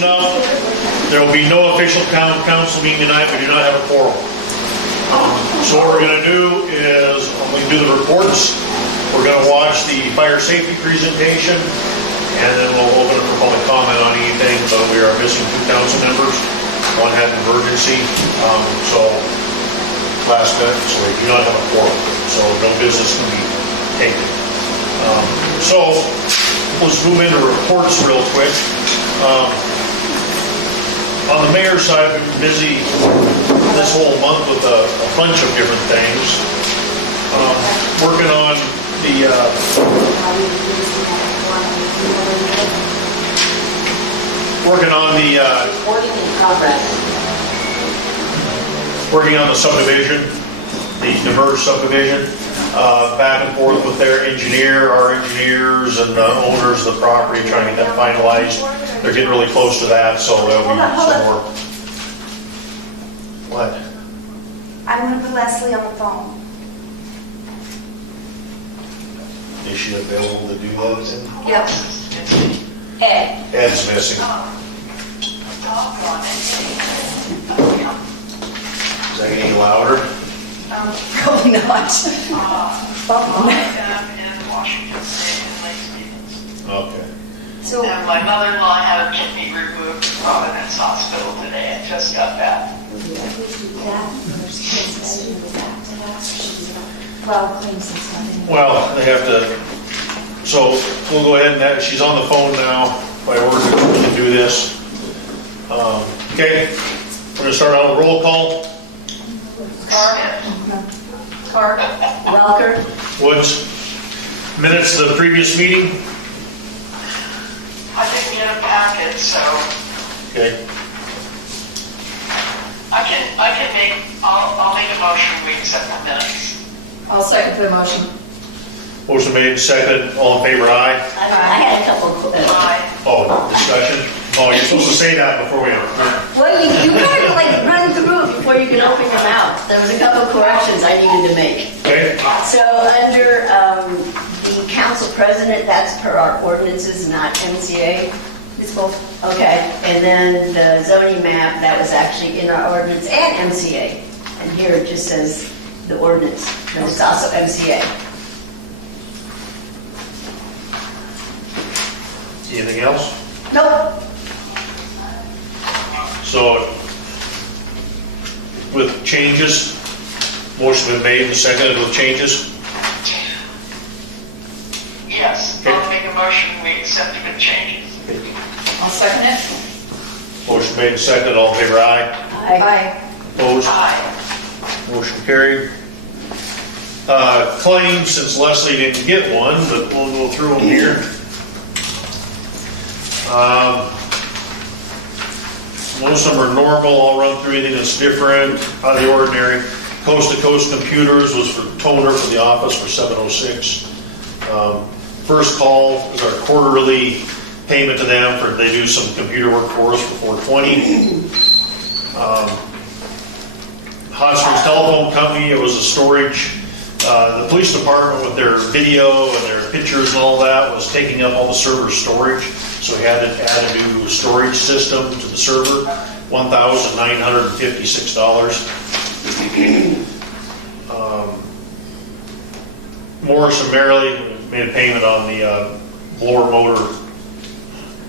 enough. There will be no official town council meeting tonight. We do not have a quorum. So what we're going to do is, when we do the reports, we're going to watch the fire safety presentation, and then we'll open it for public comment on anything. But we are missing 2 council members. One had an emergency, so last minute, so we do not have a quorum. So no business can be taken. So let's move into reports real quick. On the mayor's side, we've been busy this whole month with a bunch of different things. Working on the subdivision, the Demers Subdivision, back and forth with their engineer, our engineers, and the owners of the property, trying to get that finalized. They're getting really close to that, so there'll be some more. What? I'm going to put Leslie on the phone. Is she available to do that? Yep. Ed. Ed's missing. Is that any louder? Probably not. Okay. So, and my mother-in-law had her kidney removed in Providence Hospital today. I just got back. Well, they have to, so we'll go ahead and she's on the phone now. By ordinance, we can do this. Okay, we're going to start out with roll call. Clerk. Welker. Woods. Minutes of the previous meeting. I didn't get a packet, so Okay. I'll make a motion. We accept the minutes. I'll second the motion. Motion made, second. All in favor, aye. I had a couple of Aye. Oh, discussion. Oh, you're supposed to say that before we. Well, you kind of like run through it before you can open your mouth. There was a couple of corrections I needed to make. Okay. So under the council president, that's per our ordinances, not MCA. It's both. Okay, and then the zoning map, that was actually in our ordinance and MCA. And here it just says the ordinance, but it's also MCA. Anything else? Nope. So, with changes, motion been made and seconded with changes. Yes, Okay. I'll make a motion. We accept the changes. I'll second it. Motion made and seconded. All in favor, aye. Aye. Opposed? Aye. Motion carried. Claims, since Leslie didn't get one, but we'll go through them here. Most of them are normal. I'll run through anything that's different, out of the ordinary. Coast to Coast Computers was for toner for the office for $706. First Call is our quarterly payment to them for they do some computer work for us for $420. Hot Springs Telephone Company, it was a storage. The police department with their video and their pictures and all that was taking up all the server storage. So we had to add a new storage system to the server, $1,956. Morris and Merrily made a payment on the blower motor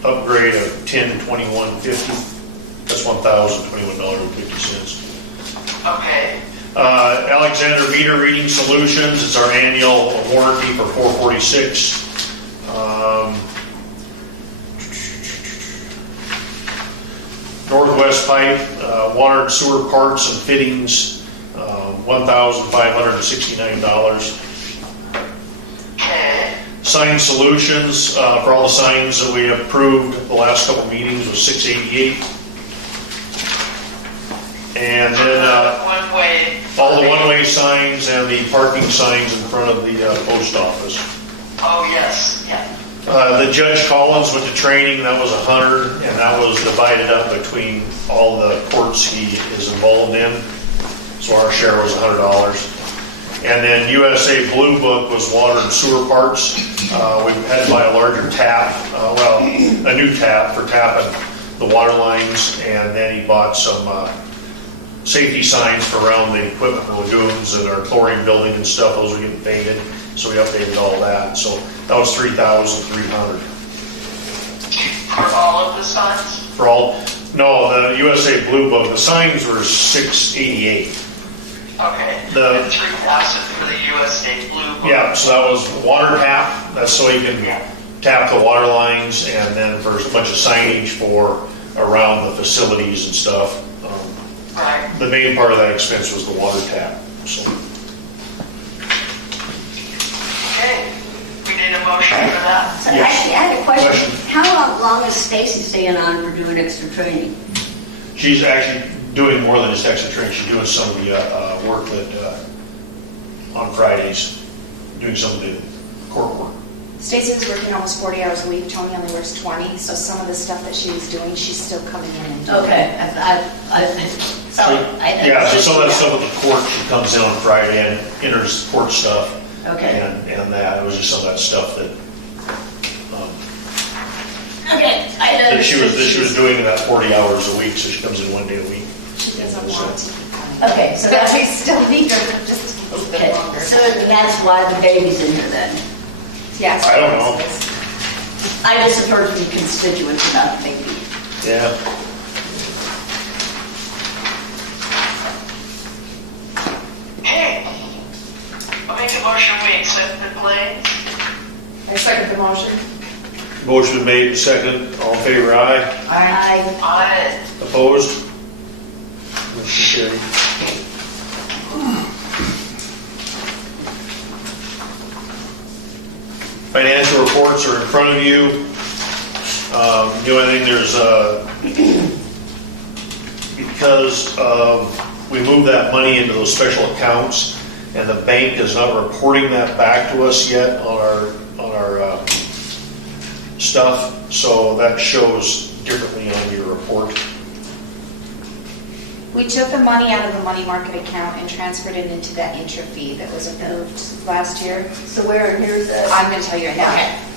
upgrade of $10,2150. That's $1,021.50. Okay. Alexander Meter Reading Solutions, it's our annual warranty for $446. Northwest Pipe, water and sewer parts and fittings, $1,569. Okay. Sign Solutions, for all the signs that we approved the last couple meetings was $688. And then One-way. all the one-way signs and the parking signs in front of the post office. Oh, yes. Yeah. The Judge Collins went to training, that was $100, and that was divided up between all the courts he is involved in. So our share was $100. And then USA Blue Book was water and sewer parts. We had to buy a larger tap, a new tap for tapping the water lines, and then he bought some safety signs for around the equipment lagoons and our chlorine building and stuff. Those were getting faded, so we updated all that. So that was $3,300 For all of the signs? for all. No, the USA Blue Book, the signs were $688. Okay. The- And 3,000 for the USA Blue Book. Yeah, so that was water tap. That's so you can tap the water lines, and then for a bunch of signage for around the facilities and stuff. Right. The main part of that expense was the water tap. So Okay, we need a motion for that. So Yes. actually, I had a question. Question. How long is Stacy staying on for doing extra training? she's actually doing more than just extra training. She's doing some of the work that on Fridays, doing some of the court work. Stacy was working almost 40 hours a week. Tony only works 20, so some of the stuff that she was doing, she's still coming in and doing. Okay, sorry. Yeah, so some of that stuff with the court, she comes in on Friday and enters court stuff. Okay. And that, it was just some of that stuff that Okay, that she was doing about 40 hours a week, so she comes in one day a week. She doesn't want to. Okay, so But that's, we still need her just a little okay, bit longer. so that's why the baby's in here then. Yes. I don't know. I just have heard from constituents about the baby. Yeah. Okay. I'll make a motion, we accept the claims. I second the motion. Motion been made and seconded. All in favor, aye. I, Aye. Opposed? Motion carried. Financial reports are in front of you. The only thing there's, because we moved that money into those special accounts, and the bank is not reporting that back to us yet on our stuff, so that shows differently on your report. We took the money out of the money market account and transferred it into that intra fee that was approved last year. so where, here's the. I'm going to tell you right now.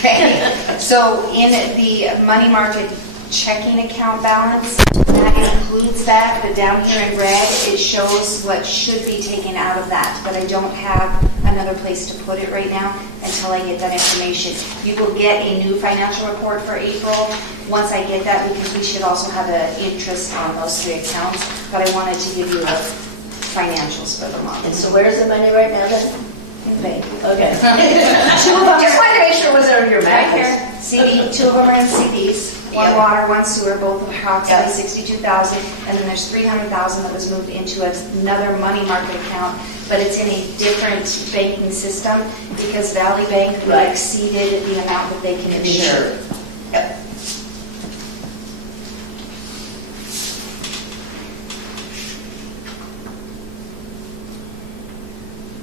Okay. So in the money market checking account balance, that includes that, but down here in red, it shows what should be taken out of that, but I don't have another place to put it right now until I get that information. You will get a new financial report for April once I get that, because we should also have an interest on those three accounts, but I wanted to give you the financials for the And month. so where's the money right now then? In the bank. Okay. Two of them Just are wanted to make sure it was under your right mattress. here. CD, two of them are in CDs. One Yep. water, one sewer, both approximately Yep. 62,000, and then there's 300,000 that was moved into another money market account, but it's in a different banking system because Valley Bank Right. exceeded the amount that they can insure. Yep.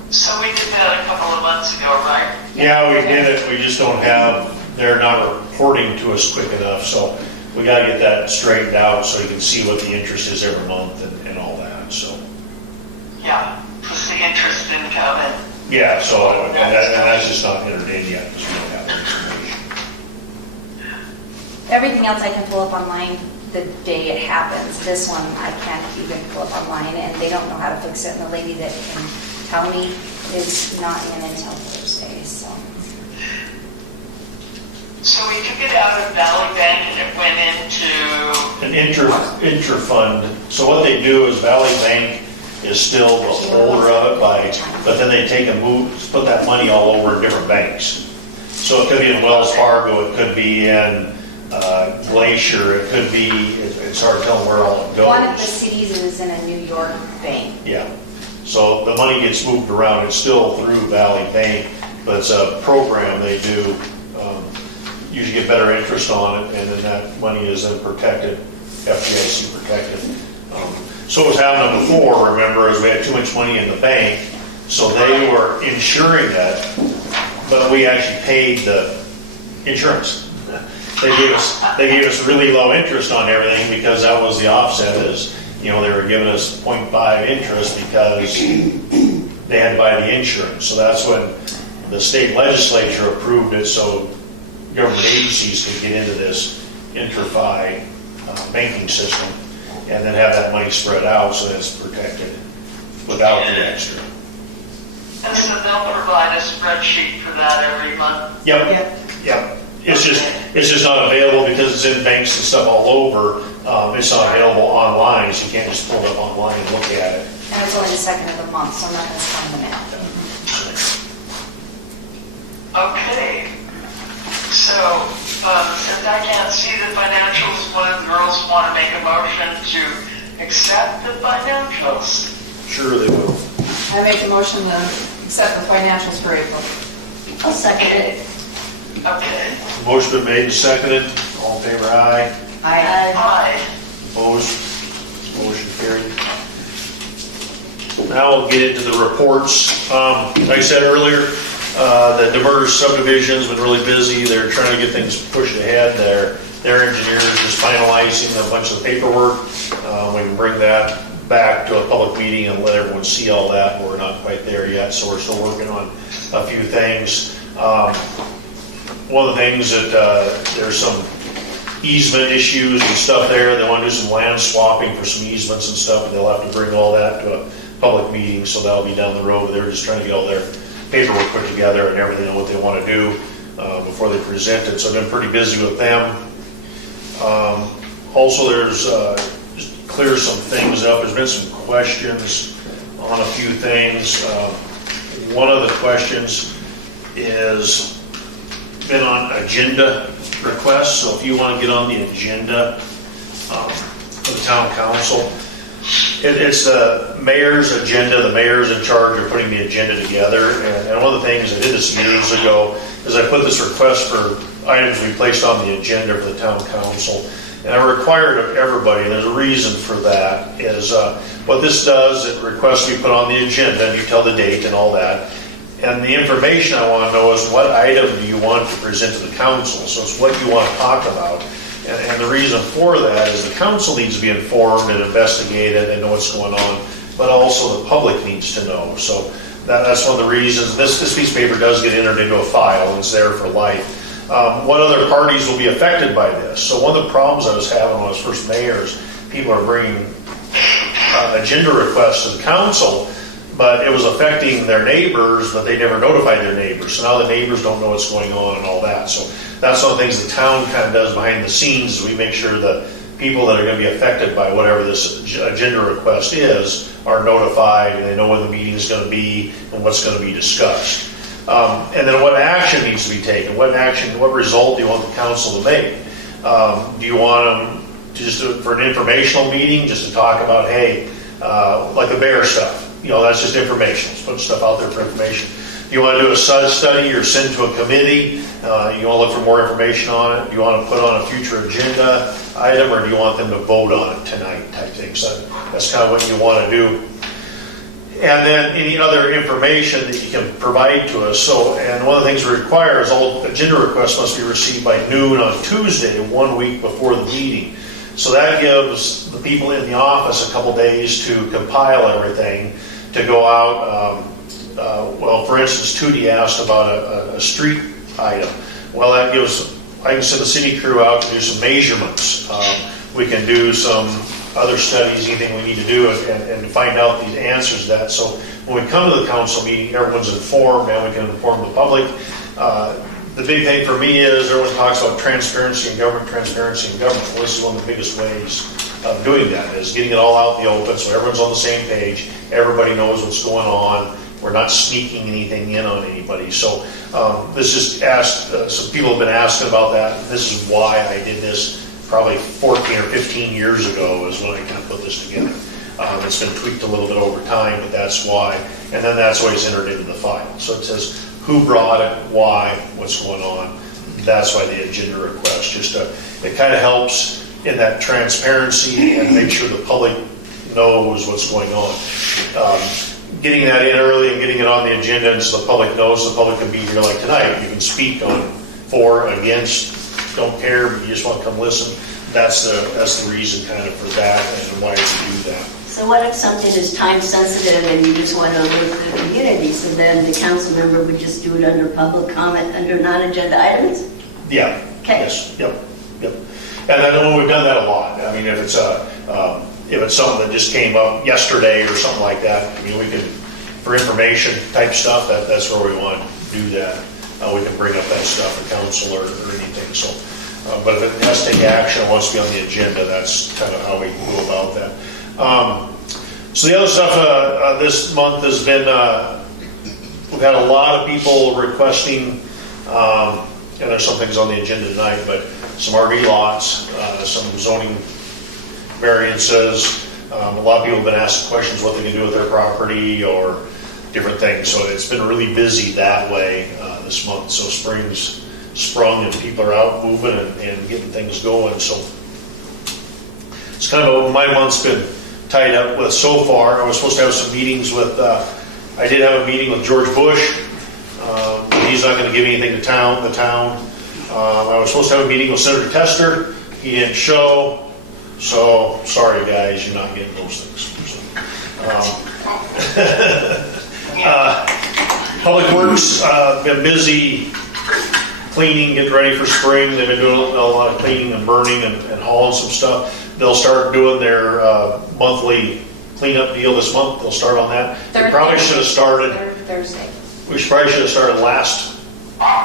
So we did that a couple of months ago, right? Yeah, we did it, we just don't have, they're not reporting to us quick enough, so we gotta get that straightened out so you can see what the interest is every month and all that, so. Yeah, plus the interest income and Yeah, so, and that's just not entered in yet, so we don't have the information. Everything else I can pull up online the day it happens. This one I can't even pull up online, and they don't know how to fix it, and the lady that can tell me is not in until Thursday, so. so we took it out of Valley Bank and it went into, An intra-fund, so what they do is Valley Bank is still the holder of it but then they take and put that money all over in different banks. So it could be in Wells Fargo, it could be in Glacier, it could be, it's hard to tell where all it goes. One of the cities is in a New York bank. Yeah, so the money gets moved around, it's still through Valley Bank, but it's a program they do, usually get better interest on it, and then that money is then protected, FDIC protected. So what was happening before, remember, is we had too much money in the bank, so they were insuring that, but we actually paid the insurance. They gave us really low interest on everything because that was the offset is, they were giving us 0.5 interest because they had to buy the insurance. So that's when the state legislature approved it so government agencies could get into this intra-fi banking system, and then have that money spread out so that it's protected without the extra. And so they'll provide a spreadsheet for that every month? Yep. It's just not available because it's in banks and stuff all over. It's not available online, so you can't just pull it up online and look at it. And it's only the second of the month, so I'm not going to spend the mail. Okay. So, since I can't see the financials, one of the girls want to make a motion to accept the financials? Sure they will. I make a motion to accept the financials for April. I'll second it. Okay. Motion been made and seconded. All in favor, aye. Aye. Opposed? Motion carried. Now we'll get into the reports. Like I said earlier, the Demers Subdivisions been really busy. They're trying to get things pushed ahead. Their engineers just finalizing a bunch of the paperwork. We can bring that back to a public meeting and let everyone see all that. We're not quite there yet, so we're still working on a few things. One of the things that there's some easement issues and stuff there. They want to do some land swapping for some easements and stuff, and they'll have to bring all that to a public meeting, so that'll be down the road. They're just trying to get all their paperwork put together and everything and what they want to do before they present it. So I've been pretty busy with them. Also, there's just clear some things up. There's been some questions on a few things. One of the questions is been on agenda requests. So if you want to get on the agenda for the town council, it's the mayor's agenda. The mayor's in charge of putting the agenda together. And one of the things I did this years ago is I put this request for items to be placed on the agenda for the town council. And I required of everybody, and there's a reason for that, is what this does, it requests we put on the agenda, and you tell the date and all that. And the information I want to know is what item do you want to present to the council? So it's what you want to talk about. And the reason for that is the council needs to be informed and investigated and know what's going on, but also the public needs to know. So that's one of the reasons. This piece of paper does get entered into a file, and it's there for life. What other parties will be affected by this? So one of the problems I was having when I was first mayor is people are bringing agenda requests to the council, but it was affecting their neighbors, but they never notified their neighbors. So now the neighbors don't know what's going on and all that. So that's one of the things the town kind of does behind the scenes, is we make sure the people that are going to be affected by whatever this agenda request is are notified, and they know when the meeting is going to be and what's going to be discussed. And then what action needs to be taken? What result do you want the council to make? Do you want them to just do it for an informational meeting, just to talk about, hey, like the bear stuff? That's just information. Let's put stuff out there for information. Do you want to do a study or send to a committee? You want to look for more information on it? Do you want to put on a future agenda item, or do you want them to vote on it tonight type thing? So that's kind of what you want to do. And then any other information that you can provide to us. And one of the things we require is all agenda requests must be received by noon on Tuesday, 1 week before the meeting. So that gives the people in the office a couple days to compile everything, to go out. For instance, Tootie asked about a street item. Well, I can send the city crew out to do some measurements. We can do some other studies, anything we need to do, and find out the answers to that. So when we come to the council meeting, everyone's informed, and we can inform the public. The big thing for me is everyone talks about transparency in government. Well, this is one of the biggest ways of doing that, is getting it all out in the open so everyone's on the same page. Everybody knows what's going on. We're not sneaking anything in on anybody. So this just asked, some people have been asking about that. This is why I did this probably 14 or 15 years ago is when I kind of put this together. It's been tweaked a little bit over time, but that's why. And then that's always entered into the file. So it says who brought it, why, what's going on. That's why the agenda request. It kind of helps in that transparency and make sure the public knows what's going on. Getting that in early and getting it on the agenda, and so the public knows, the public can be here like tonight. You can speak on for, against, don't care, but you just want to come listen. That's the reason kind of for that and why you do that. So what if something is time sensitive and you just want to alert the community, so then the council member would just do it under public comment under non-agenda items? Yeah. Okay. Yes. Yep. And I know we've done that a lot. I mean, if it's something that just came up yesterday or something like that, I mean, we can, for information type stuff, that's where we want to do that. We can bring up that stuff to council or anything, so. But if it has to take action, it wants to be on the agenda, that's kind of how we go about that. So the other stuff this month has been, we've had a lot of people requesting, and there's some things on the agenda tonight, but some RV lots, some zoning variances. A lot of people have been asking questions what they can do with their property or different things. So it's been really busy that way this month. So spring's sprung and people are out moving and getting things going. So it's kind of what my month's been tied up with so far. I was supposed to have some meetings with, I did have a meeting with George Bush. He's not going to give anything to the town. I was supposed to have a meeting with Senator Tester. He didn't show. So, sorry guys, you're not getting those things. Public Works, been busy cleaning, getting ready for spring. They've been doing a lot of cleaning and burning and hauling some stuff. They'll start doing their monthly cleanup deal this month. They'll start on that. We probably should have started. Thursday. We probably should have started last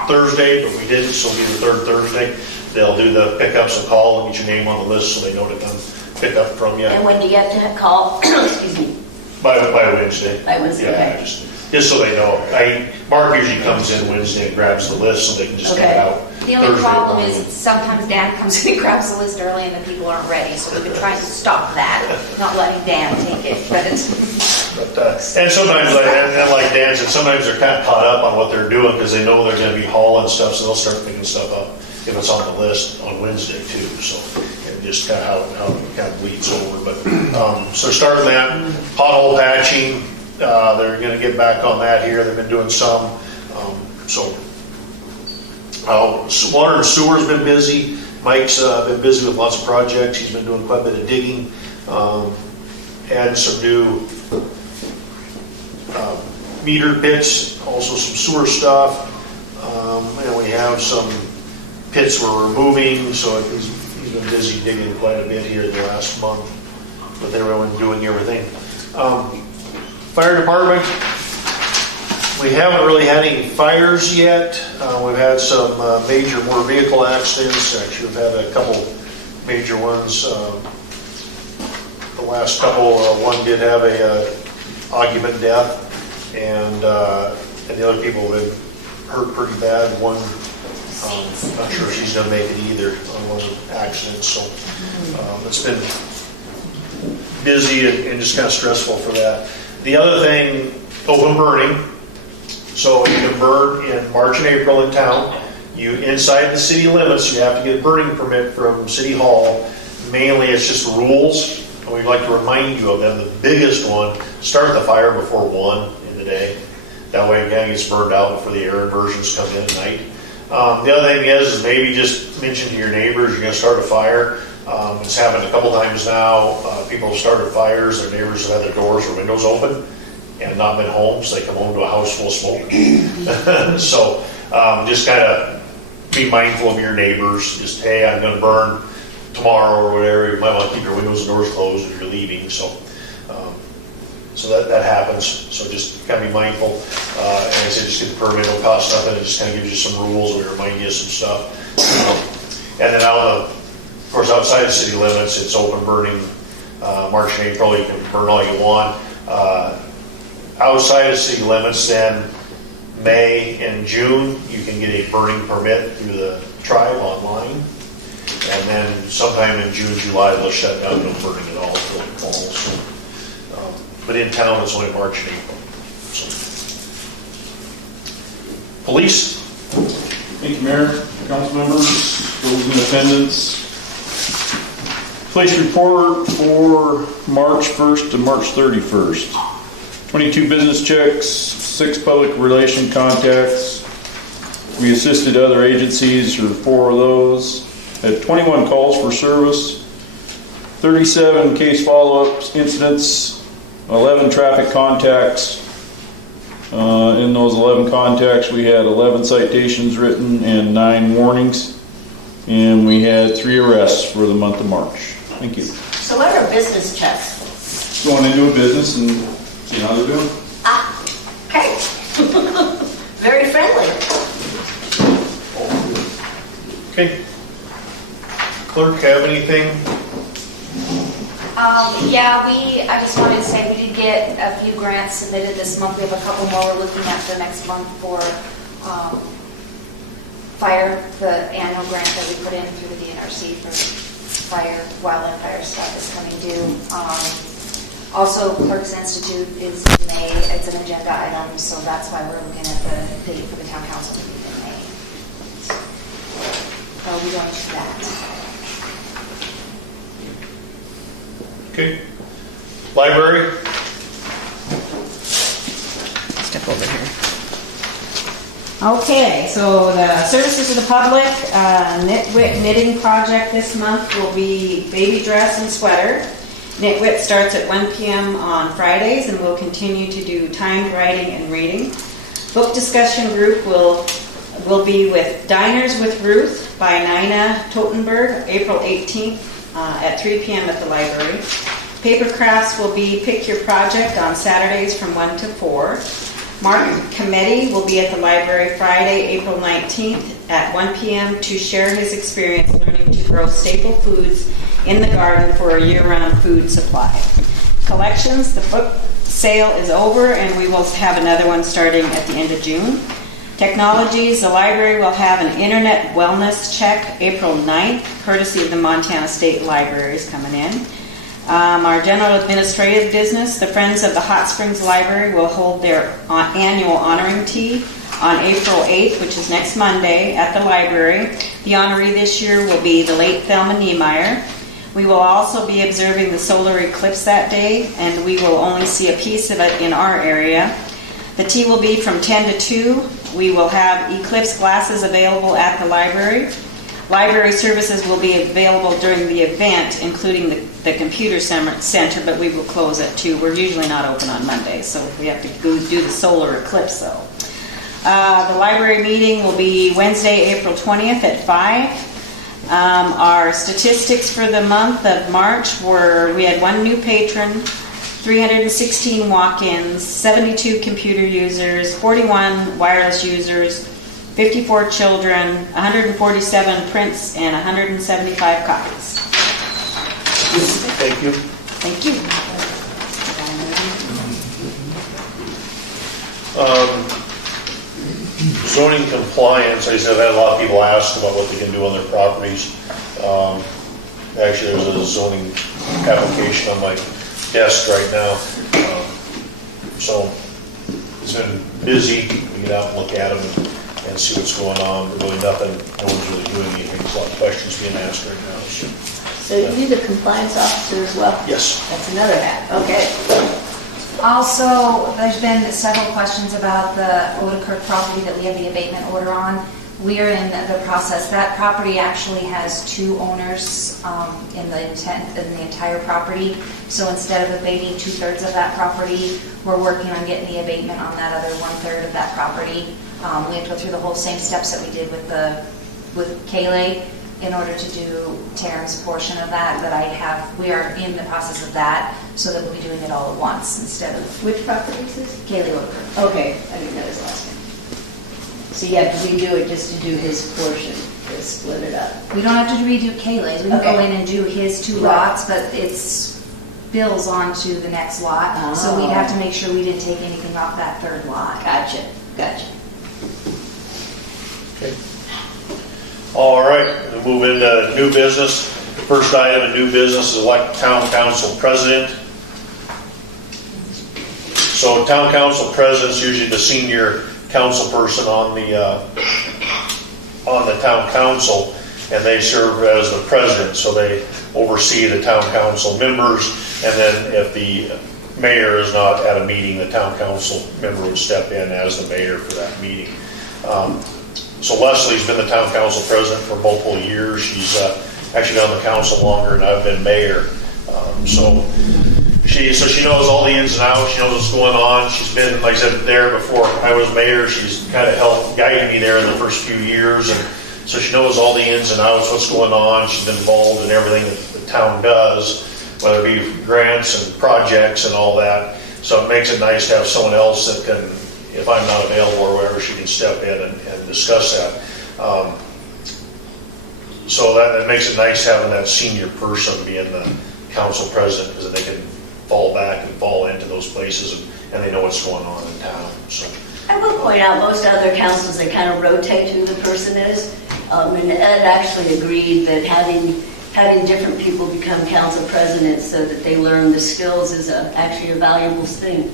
Thursday, but we didn't, so it'll be the third Thursday. They'll do the pickups and call and get your name on the list so they know to come pick up from you. And when do you have to call? Excuse me. By Wednesday. By Wednesday, Yeah, okay. just so they know. Mark usually comes in Wednesday and grabs the list so they can just get it out. The only Thursday problem morning. is sometimes Dan comes in and grabs the list early and then people aren't ready, so we've been trying to stop that, not letting Dan take it, but And sometimes, like Dan said, sometimes they're kind of caught up on what they're doing because they know they're going to be hauling stuff, so they'll start picking stuff up if it's on the list on Wednesday too. So it just kind of how it kind of bleeds over. But so starting that pothole patching, they're going to get back on that here. They've been doing some. Water and sewer's been busy. Mike's been busy with lots of projects. He's been doing quite a bit of digging, adding some new meter pits, also some sewer stuff, and we have some pits we're removing, so he's been busy digging quite a bit here the last month with everyone doing everything. Fire department, we haven't really had any fires yet. We've had some major motor vehicle accidents. Actually, we've had a couple major ones. The last couple, one did have a occupant death, and the other people have been hurt pretty bad. One, not sure she's going to make it either on one of the accidents. So it's been busy and just kind of stressful for that. The other thing, open burning. So you can burn in March and April in town. You inside the city limits, you have to get a burning permit from City Hall. Mainly, it's just rules, and we'd like to remind you of them. The biggest one: start the fire before 1 in the day. That way, it gets burned out before the air inversions come in at night. The other thing is maybe just mention to your neighbors you're going to start a fire. It's happened a couple times now. People have started fires. Their neighbors have had their doors or windows open and not been home, so they come home to a house full of smoke. So just kind of be mindful of your neighbors. Just, hey, I'm going to burn tomorrow or whatever. You might want to keep your windows and doors closed if you're leaving. So that happens. So just kind of be mindful. And I said, just get the permit. It'll cost nothing. It just kind of gives you some rules. We remind you of some stuff. And then of course, outside the city limits, it's open burning. March and April, you can burn all you want. Outside of city limits, then May and June, you can get a burning permit through the tribe online. And then sometime in June, July, they'll shut down, no burning at all until it falls. So, but in town, it's only March and April. So. Police? Thank you, Mayor, council members, those in attendance. Police report for March 1st to March 31st. 22 business checks, 6 public relation contacts. We assisted other agencies for 4 of those. Had 21 calls for service, 37 case follow-up incidents, 11 traffic contacts. In those 11 contacts, we had 11 citations written and 9 warnings. And we had 3 arrests for the month of March. Thank you. So what are business checks? Going into a business and seeing how they're doing. Ah, okay. Very friendly. Okay. Clerk, have anything? Yeah, I just wanted to say we did get a few grants submitted this month. We have a couple more we're looking at for next month for fire, the annual grant that we put in through the DNRC for fire, wildland fire stuff is coming due. Also, Clerk's Institute is in May. It's an agenda item, so that's why we're looking at the date for the town council to be in May. So we're going to that. Okay. Library? Step over here. Okay, so the services to the public, Knitwit knitting project this month will be baby dress and sweater. Knitwit starts at 1 p.m. on Fridays and will continue to do timed writing and reading. Book discussion group will be with Diners with Ruth by Nina Totenberg, April 18th at 3 p.m. at the library. Paper crafts will be Pick Your Project on Saturdays from 1 to 4. Mark Committee will be at the library Friday, April 19th at 1 p.m. to share his experience learning to grow staple foods in the garden for a year-round food supply. Collections, the book sale is over and we will have another one starting at the end of June. Technologies, the library will have an internet wellness check April 9th, courtesy of the Montana State Libraries coming in. Our general administrative business, the Friends of the Hot Springs Library will hold their annual honoring tea on April 8th, which is next Monday, at the library. The honoree this year will be the late Thelma Niemeyer. We will also be observing the solar eclipse that day, and we will only see a piece of it in our area. The tea will be from 10 to 2. We will have eclipse glasses available at the library. Library services will be available during the event, including the computer center, but we will close at 2. We're usually not open on Mondays, so we have to go do the solar eclipse though. The library meeting will be Wednesday, April 20th at 5. Our statistics for the month of March were, we had 1 new patron, 316 walk-ins, 72 computer users, 41 wireless users, 54 children, 147 prints, and 175 copies. Thank you. Thank you. Zoning compliance, I said, I've had a lot of people ask about what they can do on their properties. Actually, there's a zoning application on my desk right now. So it's been busy. We get out and look at them and see what's going on. Really nothing, no one's really doing anything. There's a lot of questions being asked right now. So you're the compliance officer as well? Yes. That's another hat, okay. Also, there's been several questions about the Odenkirk property that we have the abatement order on. We are in the process. That property actually has 2 owners in the entire property. So instead of abating 2/3 of that property, we're working on getting the abatement on that other 1/3 of that property. We have to go through the whole same steps that we did with Kaylee in order to do Terrence' portion of that. We are in the process of that, so that we'll be doing it all at once instead of Which property is this? Kaylee Odenkirk. Okay, I didn't know his last name. So you have to redo it just to do his portion, to split it up. We don't have to redo Kaylee's. We can go Okay. in and do his 2 Right. lots, but it's bills onto the next lot. So we'd have to make sure we didn't take anything off that 3rd lot. Gotcha. Okay. All right, we'll move into new business. The first item in new business is elect town council president. So town council president is usually the senior council person on the town council, and they serve as the president, so they oversee the town council members, and then if the mayor is not at a meeting, the town council member would step in as the mayor for that meeting. So Leslie's been the town council president for multiple years. She's actually been on the council longer than I've been mayor. So she knows all the ins and outs. She knows what's going on. She's been, like I said, there before I was mayor. She's kind of helped guide me there in the first few years, and so she knows all the ins and outs, what's going on. She's been involved in everything that the town does, whether it be grants and projects and all that. So it makes it nice to have someone else that can, if I'm not available or whatever, she can step in and discuss that. So that makes it nice having that senior person being the council president, because they can fall back and fall into those places and they know what's going on in town. So I will point out, most other councils, they kind of rotate who the person is. And Ed actually agreed that having different people become council presidents so that they learn the skills is actually a valuable thing.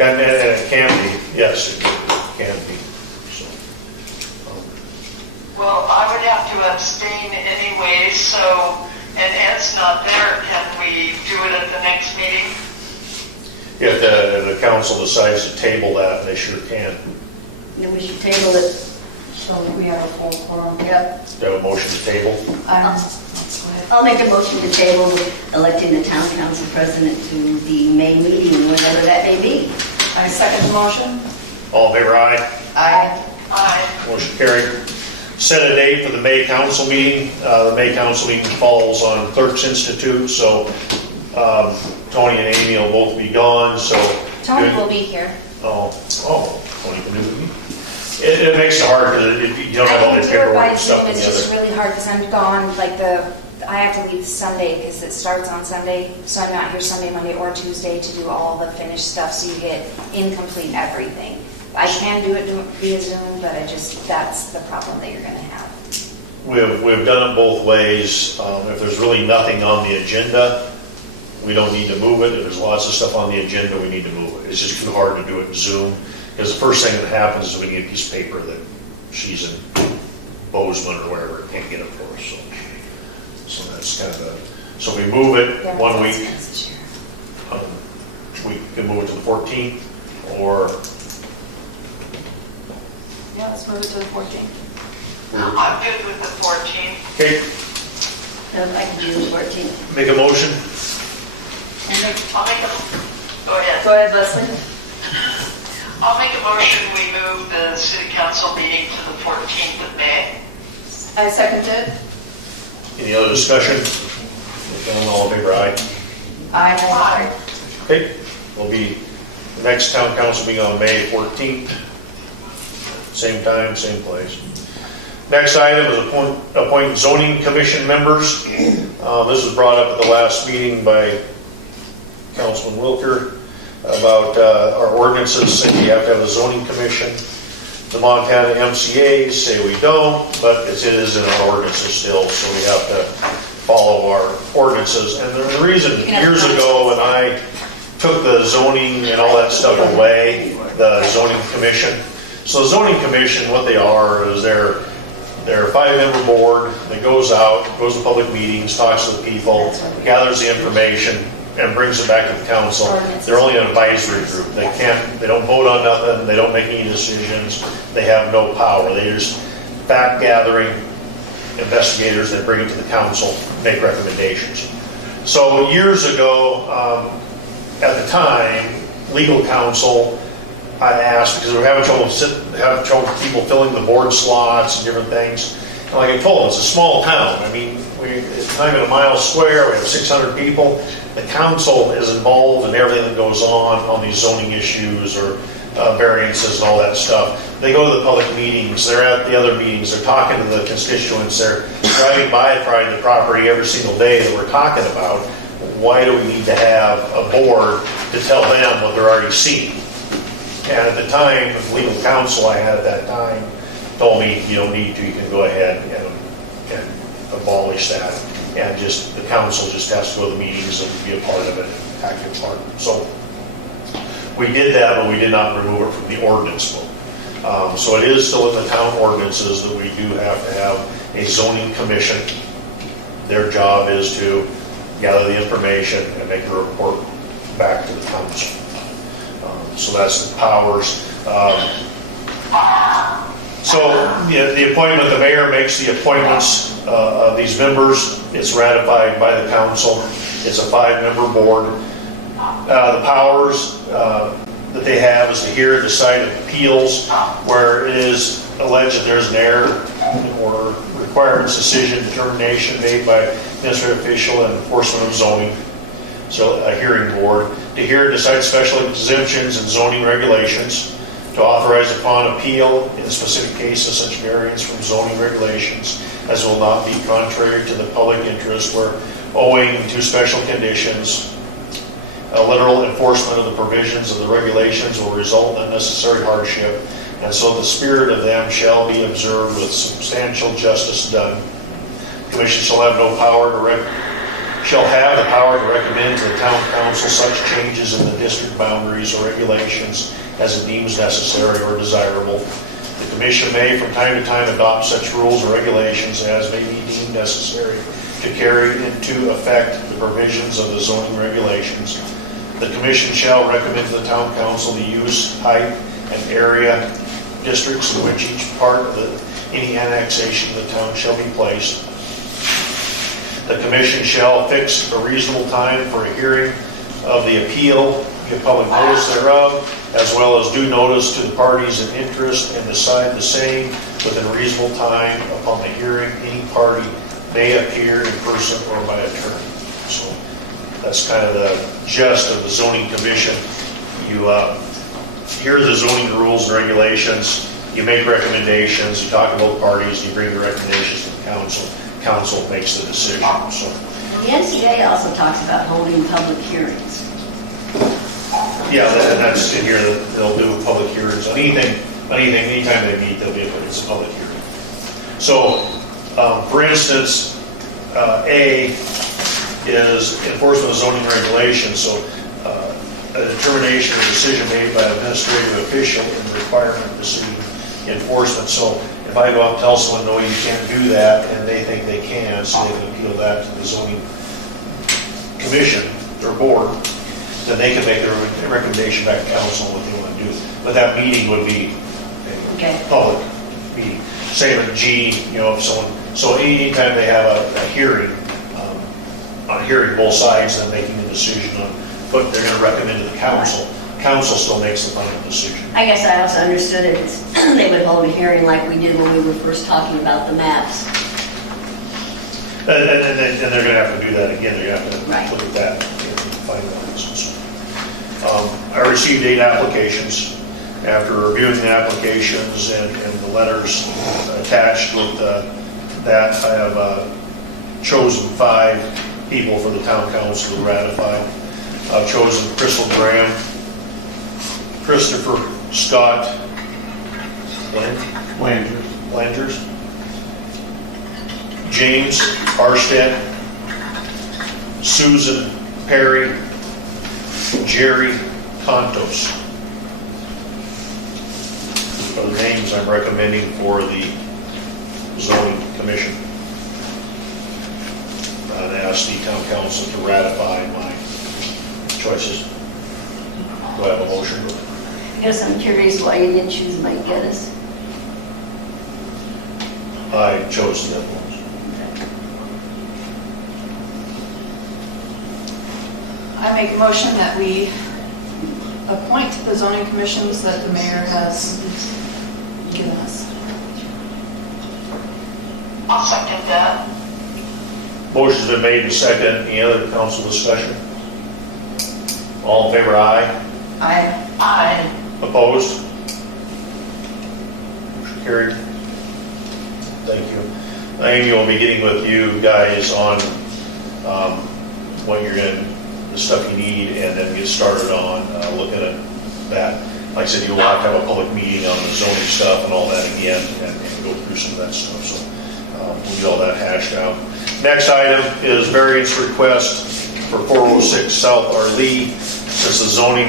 and it can be, yes, it can be. So, Well, I would have to abstain anyway, so, and Ed's not there, can we do it at the next meeting? if the council decides to table that, they sure can. Then we should table it. So we have a full quorum. Yep. Do you have a motion to table? Let's go ahead. I'll make a motion to table electing the town council president to the May meeting, whenever that may be. I second the motion. All in favor, aye? Aye. Aye. Motion carried. Set a date for the May council meeting. The May council meeting falls on Clerk's Institute, so Tony and Amy will both be gone, so. Tony good. will be here. Oh, Tony can do it. It makes it hard because you don't have all I the can do it paperwork by and stuff Zoom, it's just together. really hard because I'm gone, I have to leave Sunday because it starts on Sunday, so I'm not here Sunday, Monday, or Tuesday to do all the finished stuff, so you get incomplete everything. I can do it via Zoom, but that's the problem that you're gonna have. We've done it both ways. If there's really nothing on the agenda, we don't need to move it. If there's lots of stuff on the agenda, we need to move it. It's just too hard to do it in Zoom, because the first thing that happens is we get a piece of paper that she's in Bozeman or wherever, can't get it for us, so that's kind of so if we move it Yeah, 1 that's week, expensive, sure. we can move it to the 14th, or Yeah, let's move it to the 14th. I'm good with the 14th. okay, I can do the 14th. make a motion. Go ahead. Go ahead, Leslie. I'll make a motion, we move the city council meeting to the 14th of May. I second it. Any other discussion? If none, all in favor, aye. Aye. Okay, will be the next town council meeting on May 14th. Same time, same place. Next item is appoint zoning commission members. This was brought up at the last meeting by Councilman Wilker about our ordinances saying you have to have a zoning commission. The Montana MCA's say we don't, but it is in our ordinances still, so we have to follow our ordinances. And the reason, years ago, when I took the zoning and all that stuff away, the zoning commission. So the zoning commission, what they are is they're a 5-member board that goes out, goes to public meetings, talks to the people, gathers the information, and brings it back to the council. They're only an advisory group. They don't vote on nothing, they don't make any decisions, they have no power. They're just fact gathering investigators that bring it to the council, make recommendations. So years ago, at the time, legal counsel, I asked, because we're having trouble people filling the board slots and different things. And like I told them, it's a small town. I mean, it's not even a mile square, we have 600 people. The council is involved in everything that goes on these zoning issues or variances and all that stuff. They go to the public meetings, they're at the other meetings, they're talking to the constituents, they're driving by probably the property every single day that we're talking about. Why do we need to have a board to tell them what they're already seeing? And at the time, the legal counsel I had at that time told me, you don't need to, you can go ahead and abolish that. And just, the council just has to go to the meetings and be a part of it, active part. So we did that, but we did not remove it from the ordinance book. So it is still in the town ordinances that we do have to have a zoning commission. Their job is to gather the information and make a report back to the council. So that's the powers. The appointment, the mayor makes the appointments of these members. It's ratified by the council. It's a 5-member board. The powers that they have is to hear and decide appeals where it is allege that there's an error or requires decision determination made by administrative official and enforcement of zoning, so a hearing board, to hear and decide special exemptions and zoning regulations, to authorize upon appeal in a specific case of such variance from zoning regulations as will not be contrary to the public interest where owing to special conditions, a literal enforcement of the provisions of the regulations will result in unnecessary hardship, and so the spirit of them shall be observed with substantial justice done. The Commission shall have the power to recommend to the town council such changes in the district boundaries or regulations as it deems necessary or desirable. The Commission may from time to time adopt such rules or regulations as may be deemed necessary to carry into effect the provisions of the zoning regulations. The Commission shall recommend to the town council the use, height, and area districts in which each part of any annexation of the town shall be placed. The Commission shall fix a reasonable time for a hearing of the appeal, give public notice thereof, as well as due notice to the parties in interest, and decide the same within reasonable time. Upon the hearing, any party may appear in person or by attorney. So that's kind of the gist of the zoning commission. You hear the zoning rules and regulations, you make recommendations, you talk to both parties, you bring the recommendations to the council. Council makes the decision. So The NCA also talks about holding public hearings. yeah, and that's in here. They'll do public hearings on anything. Anytime they meet, it's a public hearing. So, for instance, A is enforcement of zoning regulations. So, a determination or decision made by an administrative official in the requirement of proceeding enforcement. So, if I go out and tell someone, no, you can't do that, and they think they can, so they can appeal that to the zoning commission, their board, then they can make their recommendation back to council on what they want to do. But that meeting would be a public meeting. Same with G, if someone, so anytime they have a hearing, on hearing both sides, then making a decision on what they're going to recommend to the council, council still makes the final decision. I guess I also understood it, they would hold a hearing like we did when we were first talking about the maps. And they're going to have to do that again. They're going to have to Right. look at that and find out. I received 8 applications. After reviewing the applications and the letters attached with that, I have chosen 5 people for the town council to ratify. I've chosen Crystal Graham, Christopher Scott Landers, James Arstead, Susan Perry, Jerry Contos are the names I'm recommending for the zoning commission. And ask the town council to ratify my choices. Do I have a motion? I guess I'm curious why you didn't choose Mike Geddes. I chose the other ones. I make a motion that we appoint the zoning commissions that the mayor has given us. I'll second that. Motion's been made and seconded. Any other council discussion? All in favor, aye. Aye. Opposed? Motion carried. Thank you. Amy will be getting with you guys on what you're going to, the stuff you need, and then get started on looking at that. Like I said, you'll have to have a public meeting on the zoning stuff and all that again, and go through some of that stuff. So we'll get all that hashed out. Next item is variance request for 406 South Arlee. Since the zoning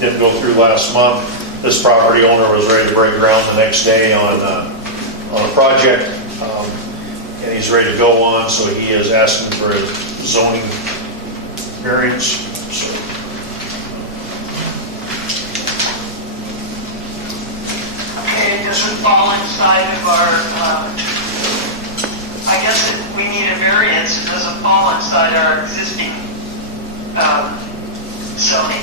didn't go through last month, this property owner was ready to break ground the next day on a project, and he's ready to go on, so he is asking for a zoning variance. So, Okay, it doesn't fall inside of our, I guess if we need a variance, it doesn't fall inside our existing zoning.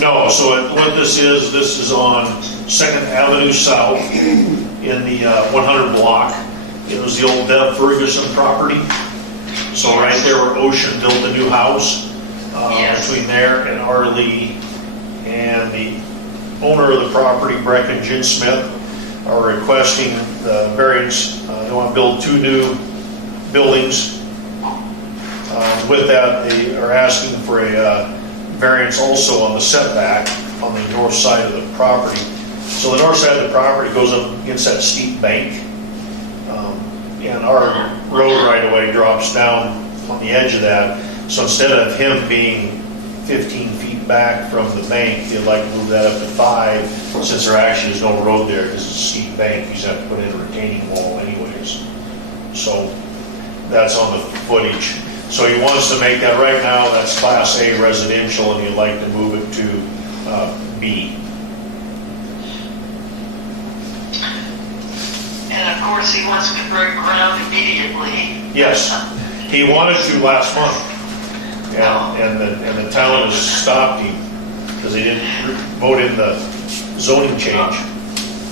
no, so what this is on 2nd Avenue South. in the 100 block. It was the old Bev Ferguson property. So right there where Ocean built a new house, Yes. between there and Arlie, and the owner of the property, Brecken Gin Smith, are requesting the variance. They want to build 2 new buildings. With that, they are asking for a variance also on the setback on the north side of the property. So the north side of the property goes up against that steep bank, and our road right away drops down on the edge of that. So instead of him being 15 feet back from the bank, they'd like to move that up to 5, since there actually is no road there because it's a steep bank. You just have to put in a retaining wall anyways. So that's on the footage. So he wants to make that, right now that's Class A residential, and he'd like to move it to B. And of course, he wants to break ground immediately. Yes, he wanted to last month, and the town has stopped him because he didn't vote in the zoning change.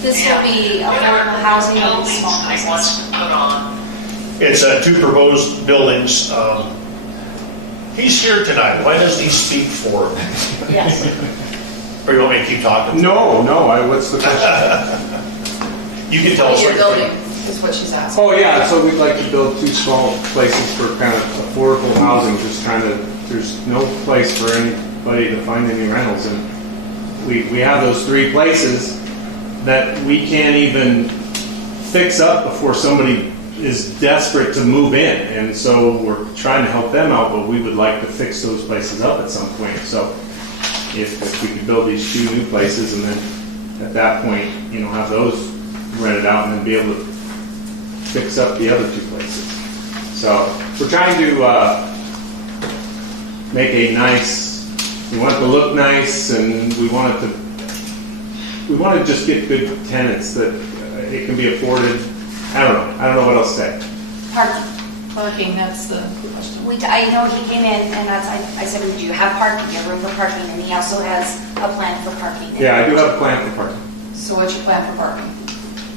This will be affordable housing and small Buildings that he wants business. to put on. It's 2 proposed buildings. He's here tonight. Why doesn't he speak for him? Yes. Or you want me to keep talking? No, what's the question? You can tell us. You're what you building, is what she's asking. Oh, yeah, so we'd like to build 2 small places for kind of affordable housing, just trying to, there's no place for anybody to find any rentals, and we have those 3 places that we can't even fix up before somebody is desperate to move in, and so we're trying to help them out, but we would like to fix those places up at some point. So if we could build these 2 new places, and then at that point, have those rented out, and then be able to fix up the other 2 places. So we're trying to make a nice, we want it to look nice, and we want to just get good tenants that it can be afforded. I don't know what else to say. Parking. Parking, that's the question. I know he came in and I said, would you have parking, you have room for parking? And he also has a plan for parking. Yeah, I do have a plan for parking. So what's your plan for parking?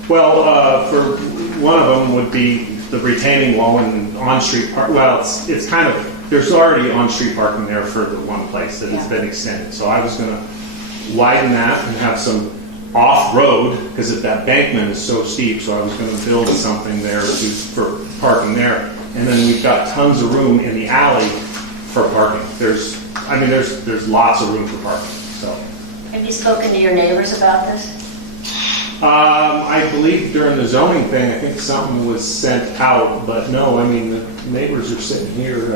Well, for one of them would be the retaining wall and on-street park. Well, it's kind of, there's already on-street parking there for the one place that has been extended. So I was going to widen that and have some off-road, because if that bankment is so steep, so I was going to build something there for parking there. And then we've got tons of room in the alley for parking. There's lots of room for parking. So Have you spoken to your neighbors about this? I believe during the zoning thing, I think something was sent out, but no, the neighbors are sitting here.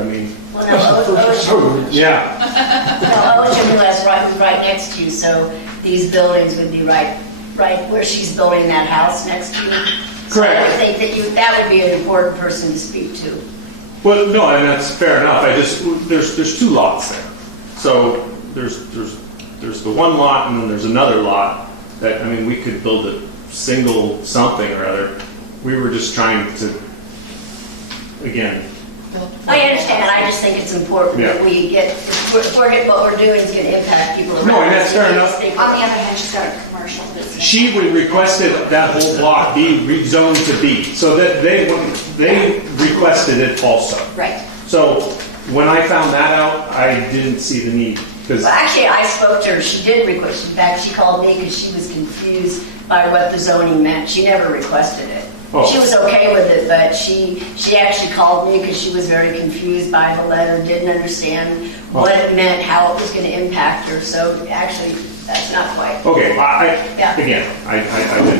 Well, no, Ocean, Yeah. Ocean, who has right next to you, so these buildings would be right where she's building that house next to you. So I would Correct. think that would be an important person to speak to. Well, no, and that's fair enough. There's 2 lots there. So there's the one lot, and then there's another lot that, we could build a single something or other. We were just trying to, again, I understand, I just think it's important that we get, what we're doing is going to impact people around. No, and that's fair enough. On the other hand, she's got a commercial business. she requested that whole block be rezoned to B, so that they requested it also. Right. So when I found that out, I didn't see the need, because Well, actually, I spoke to her, she did request, in fact, she called me because she was confused by what the zoning meant. She never requested it. Oh. She was okay with it, but she actually called me because she was very confused by the letter, didn't understand what it meant, how it was going to impact her, so actually, that's not quite. okay, I Yeah. didn't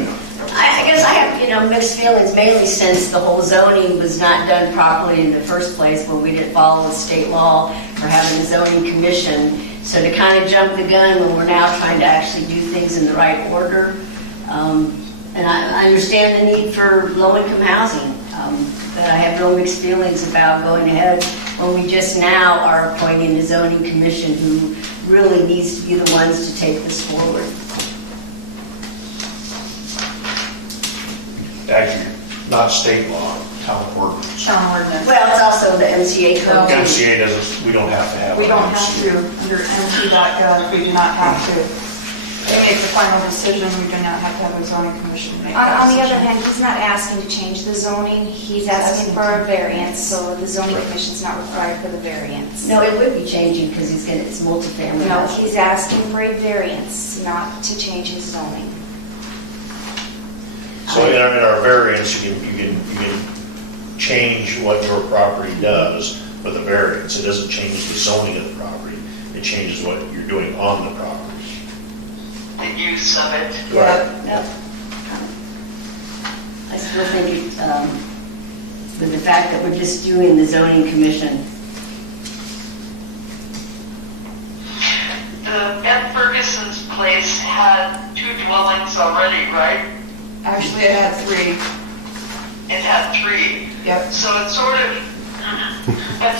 know. I guess I have, mixed feelings, mainly since the whole zoning was not done properly in the first place when we didn't follow the state law for having a zoning commission. So to kind of jump the gun when we're now trying to actually do things in the right order. And I understand the need for low-income housing, but I have real mixed feelings about going ahead when we just now are appointing a zoning commission who really needs to be the ones to take this forward. Actually, not state law, town ordinance. Town ordinance. Well, it's also the MCA code. too. MCA doesn't, we don't have to have. We an don't have MCA. to, under NT.gov, we do not have to. we make the final decision, we do not have to have a zoning commission make On that the other decision. hand, he's not asking to change the zoning, he's asking for a variance, so the zoning commission's not required for the variance. No, it would be changing because it's multifamily. No, housing. he's asking for a variance, not to change his zoning. So in our variance, you can change what your property does with a variance. It doesn't change the zoning of the property. It changes what you're doing on the property. The use of it. Yeah. Yep. I still think with the fact that we're just doing the zoning commission, Ed Ferguson's place had 2 dwellings already, right? Actually, it had 3. It had 3. Yep. So it's sort of, but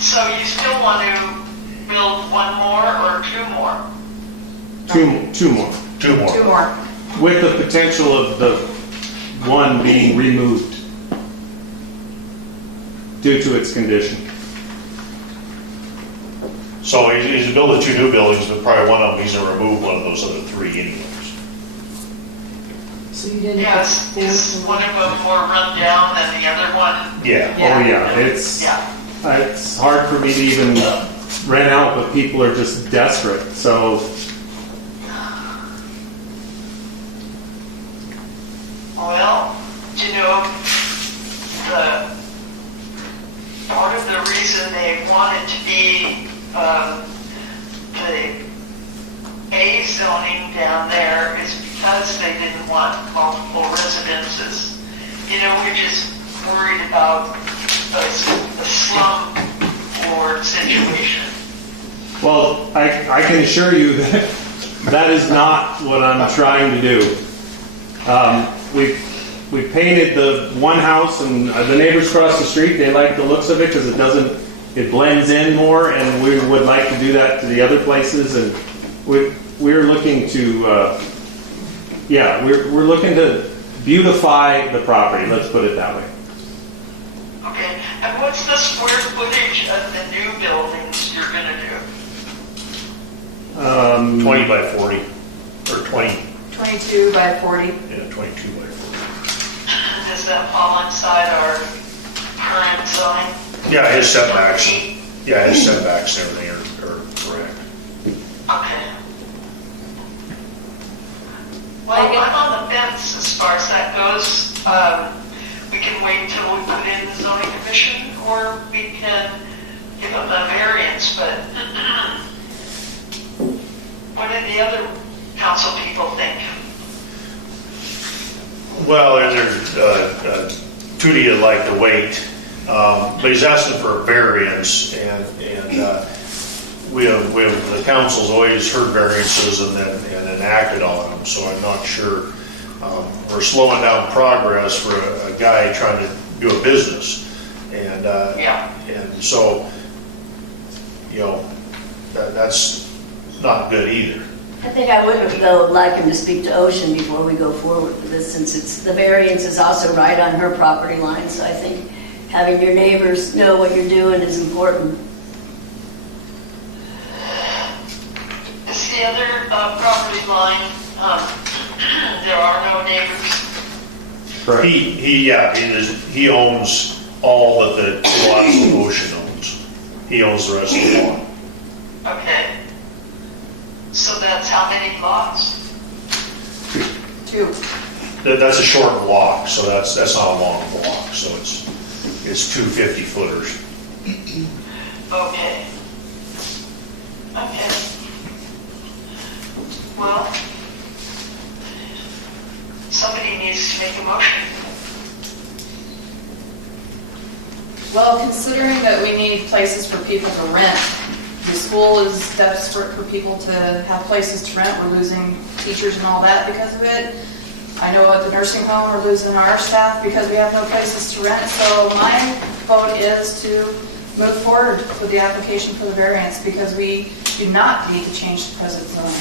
so you still want to build 1 more or 2 more? Two more, 2 more. 2 more. with the potential of the one being removed due to its condition. So he's building 2 new buildings, but probably one of them, he's gonna remove one of those other 3 anyways. So you didn't Yes, have is one of them more run down than the other one? Yeah. Oh yeah, it's hard for me to even rent out, but people are just desperate. So Well, you know, part of the reason they wanted to be the A zoning down there is because they didn't want multiple residences. You know, we're just worried about a slum board situation. well, I can assure you that that is not what I'm trying to do. We've painted the one house, and the neighbors across the street, they like the looks of it because it blends in more, and we would like to do that to the other places, and we're looking to, we're looking to beautify the property, let's put it that way. Okay, and what's the square footage of the new buildings you're gonna do? 20 by 40, or 20, 22 by 40. yeah, 22 by 40. Does that fall inside our current zoning? Yeah, his setbacks, and everything are correct. Okay. Well, I'm on the fence as far as that goes. We can wait till we put in the zoning commission, or we can give them a variance, but what do the other council people think? Well, there's Tudy would like to wait, but he's asking for a variance, and we have the council's always heard variances and then acted on them. So I'm not sure. We're slowing down progress for a guy trying to do a business, and so that's not good either. I think I would though like him to speak to Ocean before we go forward with this, since the variance is also right on her property line. So I think having your neighbors know what you're doing is important. Is the other property line, there are no neighbors? Correct. He owns all of the lots that Ocean owns. He owns the rest of the lot. Okay. So that's how many lots? 2. That's a short block, so that's not a long block. So it's 2 50-footers. Okay. Okay. Well, somebody needs to make a motion. Well, considering that we need places for people to rent, the school is desperate for people to have places to rent. We're losing teachers and all that because of it. I know at the nursing home we're losing our staff because we have no places to rent. So my vote is to move forward with the application for the variance because we do not need to change the present zoning.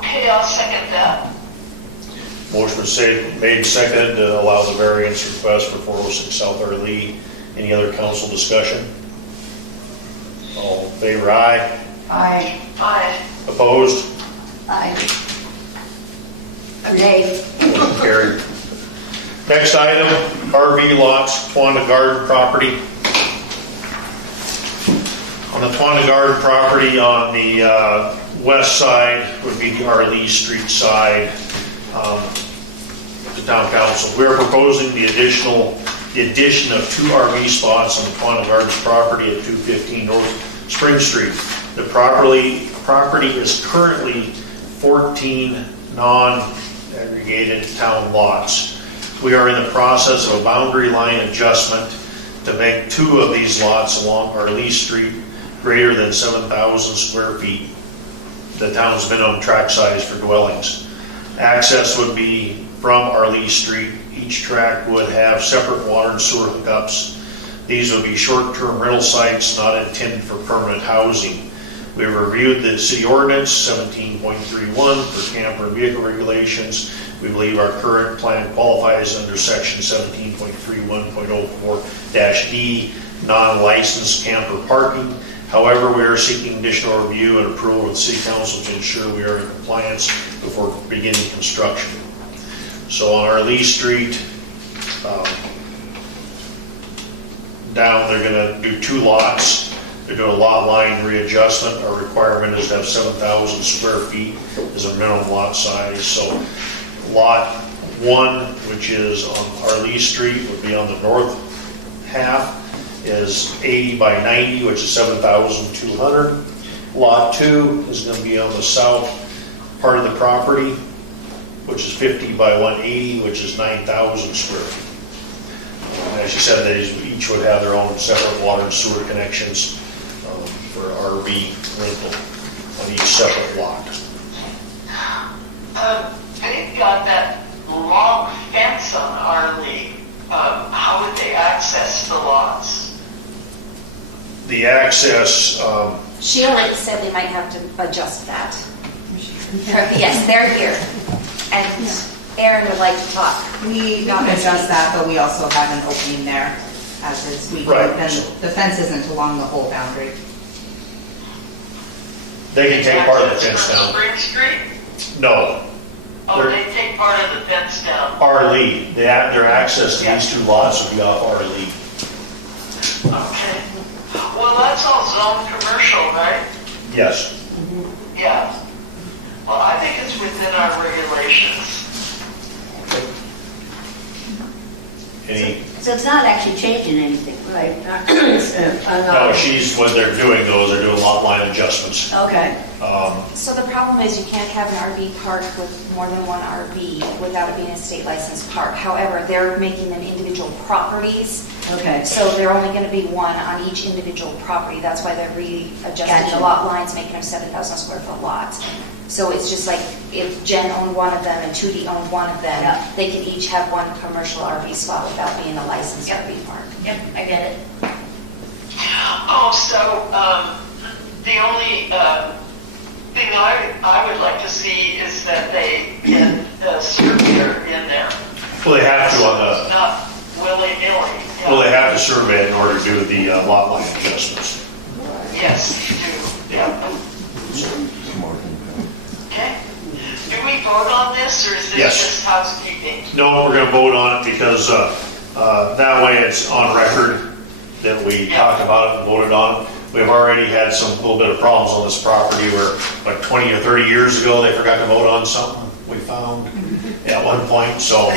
Okay, I'll second that. Motion was made and seconded to allow the variance request for 406 South R. Lee. Any other council discussion? All in favor, aye. Aye. Aye. Opposed? Aye. Nay. Motion carried. Next item, RV lots, Tawanda Garden property. On the Tawanda Garden property on the west side would be the Arlee Street side of the town council. We're proposing the addition of 2 RV spots on the Tawanda Gardens property at 215 North Spring Street. The property is currently 14 non-aggregated town lots. We are in the process of a boundary line adjustment to make 2 of these lots along Arlee Street greater than 7,000 square feet, the town's minimum tract size for dwellings. Access would be from Arlee Street. Each tract would have separate water and sewer hookups. These would be short-term rental sites not intended for permanent housing. We have reviewed the city ordinance 17.31 for camper and vehicle regulations. We believe our current plan qualifies under section 17.31.04-D, non-licensed camper parking. However, we are seeking additional review and approval of the city council to ensure we are in compliance before beginning construction. So on Arlee Street, down, they're gonna do 2 lots. They're doing a lot line readjustment. Our requirement is to have 7,000 square feet as a minimum lot size. So lot 1, which is on Arlee Street, would be on the north half, is 80 by 90, which is 7,200. Lot 2 is going to be on the south part of the property, which is 50 by 180, which is 9,000 square feet. As you said, they each would have their own separate water and sewer connections for RV rental on each separate lot. They've got that long fence on Arlee. How would they access the lots? The access, She already said they might have to adjust that. Yes, they're here. And Aaron would like to talk. We don't adjust that, but we also have an opening there, as is we, Right. then the fence isn't along the whole boundary. they can take part of the fence Access from down. Spring Street? No, Oh, they take part of the fence down. Arlee, their access to these 2 lots would be off Arlee. Okay. Well, that's all zone commercial, right? Yes. Yeah. Well, I think it's within our regulations. Any, So it's not actually changing anything, right? no, what they're doing they're doing lot line adjustments. Okay. So the problem is you can't have an RV park with more than 1 RV without it being a state licensed park. However, they're making them individual properties. Okay. So they're only going to be 1 on each individual property. That's why they're readjusting Gotcha. the lot lines, making them 7,000 square foot lots. So it's just like if Jen owned 1 of them and 2D owned 1 of them, Yeah. they can each have 1 commercial RV spot without being a licensed RV park. Yep, I get it. Oh, so, the only, thing I would like to see is that they get a surveyor in there. Well, they have to on the, Not willy-nilly. well, they have to survey it in order to do the lot line adjustments. Yes, you do, yeah. Okay. Do we vote on this, or is this Yes. just housekeeping? No, we're gonna vote on it because, that way it's on record that we talked about it and voted on it. We've already had some little bit of problems on this property where like 20 or 30 years ago, they forgot to vote on something we found at one point, so.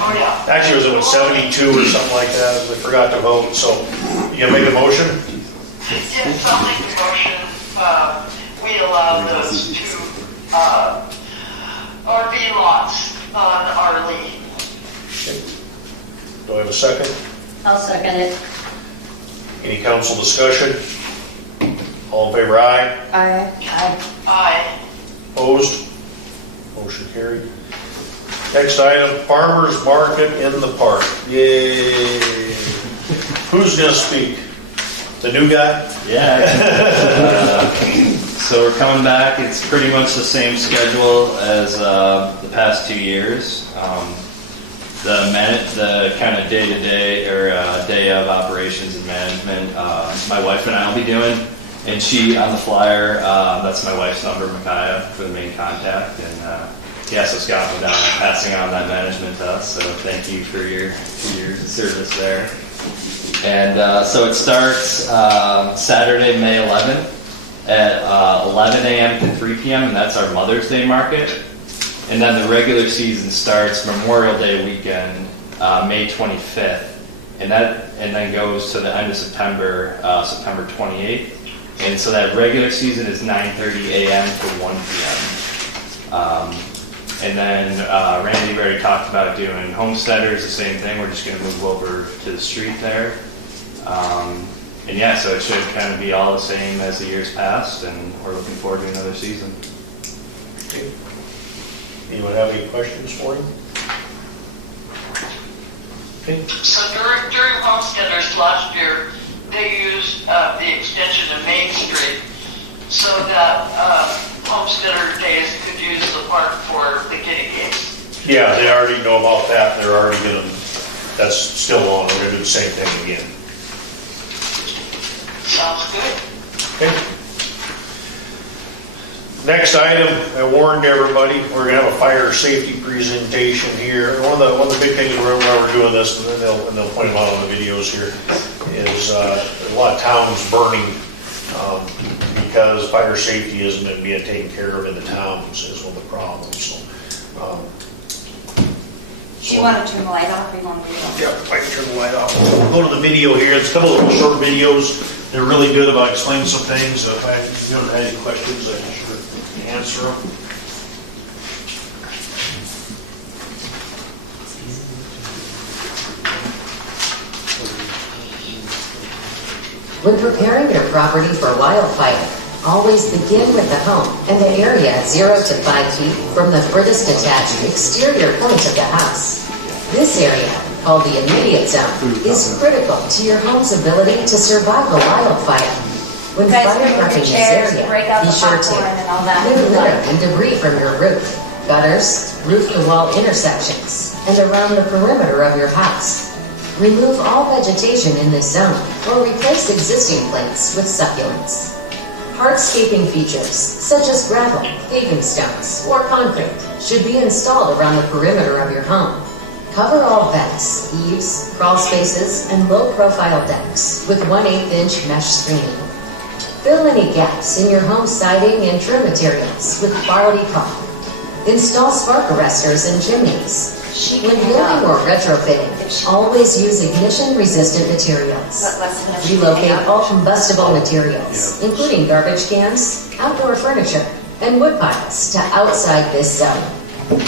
Oh, yeah. Actually, it was 72 or something like that, they forgot to vote, so you gonna make a motion? Yes, I'll make a motion, we allow those 2, RV lots on Arlee. Do I have a second? I'll second it. Any council discussion? All in favor, aye. Aye. Aye. Opposed? Motion carried. Next item, farmer's market in the park. Yay. Who's gonna speak? The new guy? Yeah. So we're coming back. It's pretty much the same schedule as the past 2 years. The kind of day-to-day or day of operations and management, my wife and I will be doing. And she, on the flyer, that's my wife's number, Micaiah, for the main contact. And yeah, so Scott went down and passing on that management to us. So thank you for your years of service there. And so it starts Saturday, May 11th at 11 a.m. to 3 p.m. and that's our Mother's Day market. And then the regular season starts Memorial Day weekend, May 25th, and then goes to the end of September, September 28th. And so that regular season is 9:30 a.m. to 1 p.m. And then Randy already talked about doing homesteaders, the same thing. We're just going to move over to the street there. And yeah, so it should kind of be all the same as the years past, and we're looking forward to another season. Okay. Anyone have any questions for him? Okay. So during homesteaders last year, they used the extension of Main Street so that homesteader days could use the park for the kitty games. Yeah, they already know about that. They're already gonna, that's still on. We're gonna do the same thing again. Sounds good. Okay. Next item, I warned everybody, we're gonna have a fire safety presentation here. One of the big things why we're doing this, and then they'll point them out on the videos here, is a lot of towns burning because fire safety isn't being taken care of in the towns is one of the problems. Do you want to turn the light off or you want to leave it on? Yeah, if I can turn the light off. We'll go to the video here. It's a couple of short videos. They're really good about explaining some things. If you don't have any questions, I can sure answer them. When preparing your property for wildfire, always begin with the home and the area 0 to 5 feet from the furthest attached exterior point of the house. This area, called the immediate zone, is critical to your home's ability to survive a wildfire. When Guys, fire bring your prepping this chairs, area, break out be the sure popcorn and all that. to clear litter and debris from your roof, gutters, roof-to-wall intersections, and around the perimeter of your house. Remove all vegetation in this zone or replace existing plants with succulents. Hardscaping features, such as gravel, paving stones, or concrete, should be installed around the perimeter of your home. Cover all vents, eaves, crawl spaces, and low-profile decks with 1/8-inch mesh screening. Fill any gaps in your home siding and trim materials with quality caulk. Install spark arresters in chimneys. When building or retrofitting, always use ignition-resistant materials. Relocate all combustible materials, including garbage cans, outdoor furniture, and wood piles to outside this zone.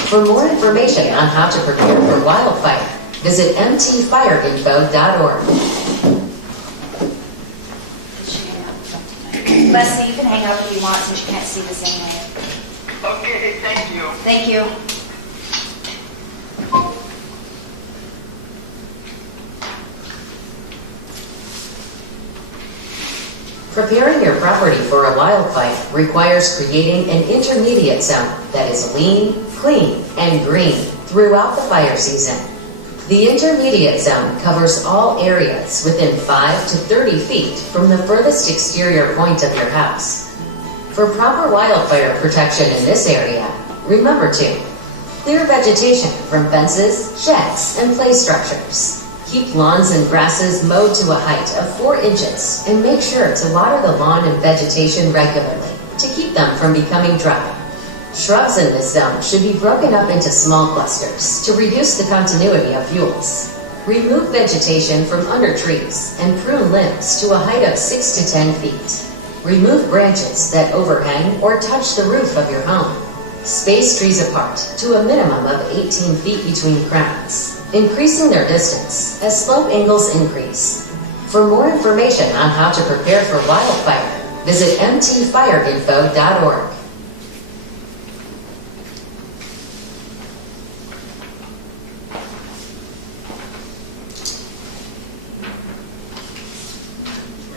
For more information on how to prepare for wildfire, visit mtfireinfo.org. Leslie, you can hang up if you want since you can't see this anyway. Okay, thank you. Thank you. Preparing your property for a wildfire requires creating an intermediate zone that is lean, clean, and green throughout the fire season. The intermediate zone covers all areas within 5 to 30 feet from the furthest exterior point of your house. For proper wildfire protection in this area, remember to clear vegetation from fences, sheds, and play structures. Keep lawns and grasses mowed to a height of 4 inches and make sure to water the lawn and vegetation regularly to keep them from becoming dry. Shrubs in this zone should be broken up into small clusters to reduce the continuity of fuels. Remove vegetation from under trees and prune limbs to a height of 6 to 10 feet. Remove branches that overhang or touch the roof of your home. Space trees apart to a minimum of 18 feet between crowns, increasing their distance as slope angles increase. For more information on how to prepare for wildfire, visit mtfireinfo.org.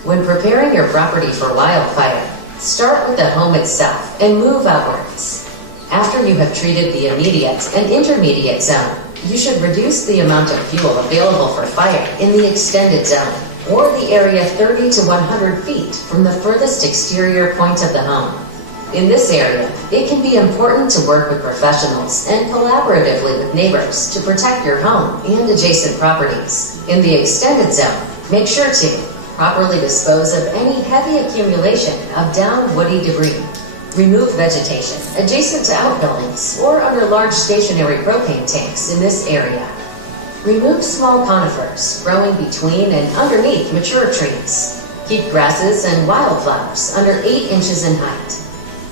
When preparing your property for wildfire, start with the home itself and move outwards. After you have treated the immediate and intermediate zone, you should reduce the amount of fuel available for fire in the extended zone, or the area 30 to 100 feet from the furthest exterior point of the home. In this area, it can be important to work with professionals and collaboratively with neighbors to protect your home and adjacent properties. In the extended zone, make sure to properly dispose of any heavy accumulation of downed woody debris. Remove vegetation adjacent to outbuildings or under large stationary propane tanks in this area. Remove small conifers growing between and underneath mature trees. Keep grasses and wildflowers under 8 inches in height.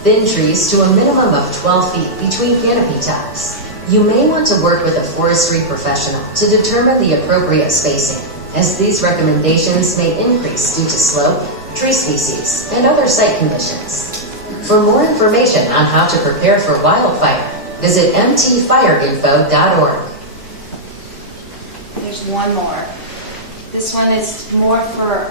Thin trees to a minimum of 12 feet between canopy tops. You may want to work with a forestry professional to determine the appropriate spacing, as these recommendations may increase due to slope, tree species, and other site conditions. For more information on how to prepare for wildfire, visit mtfireinfo.org. There's one more. This one is more for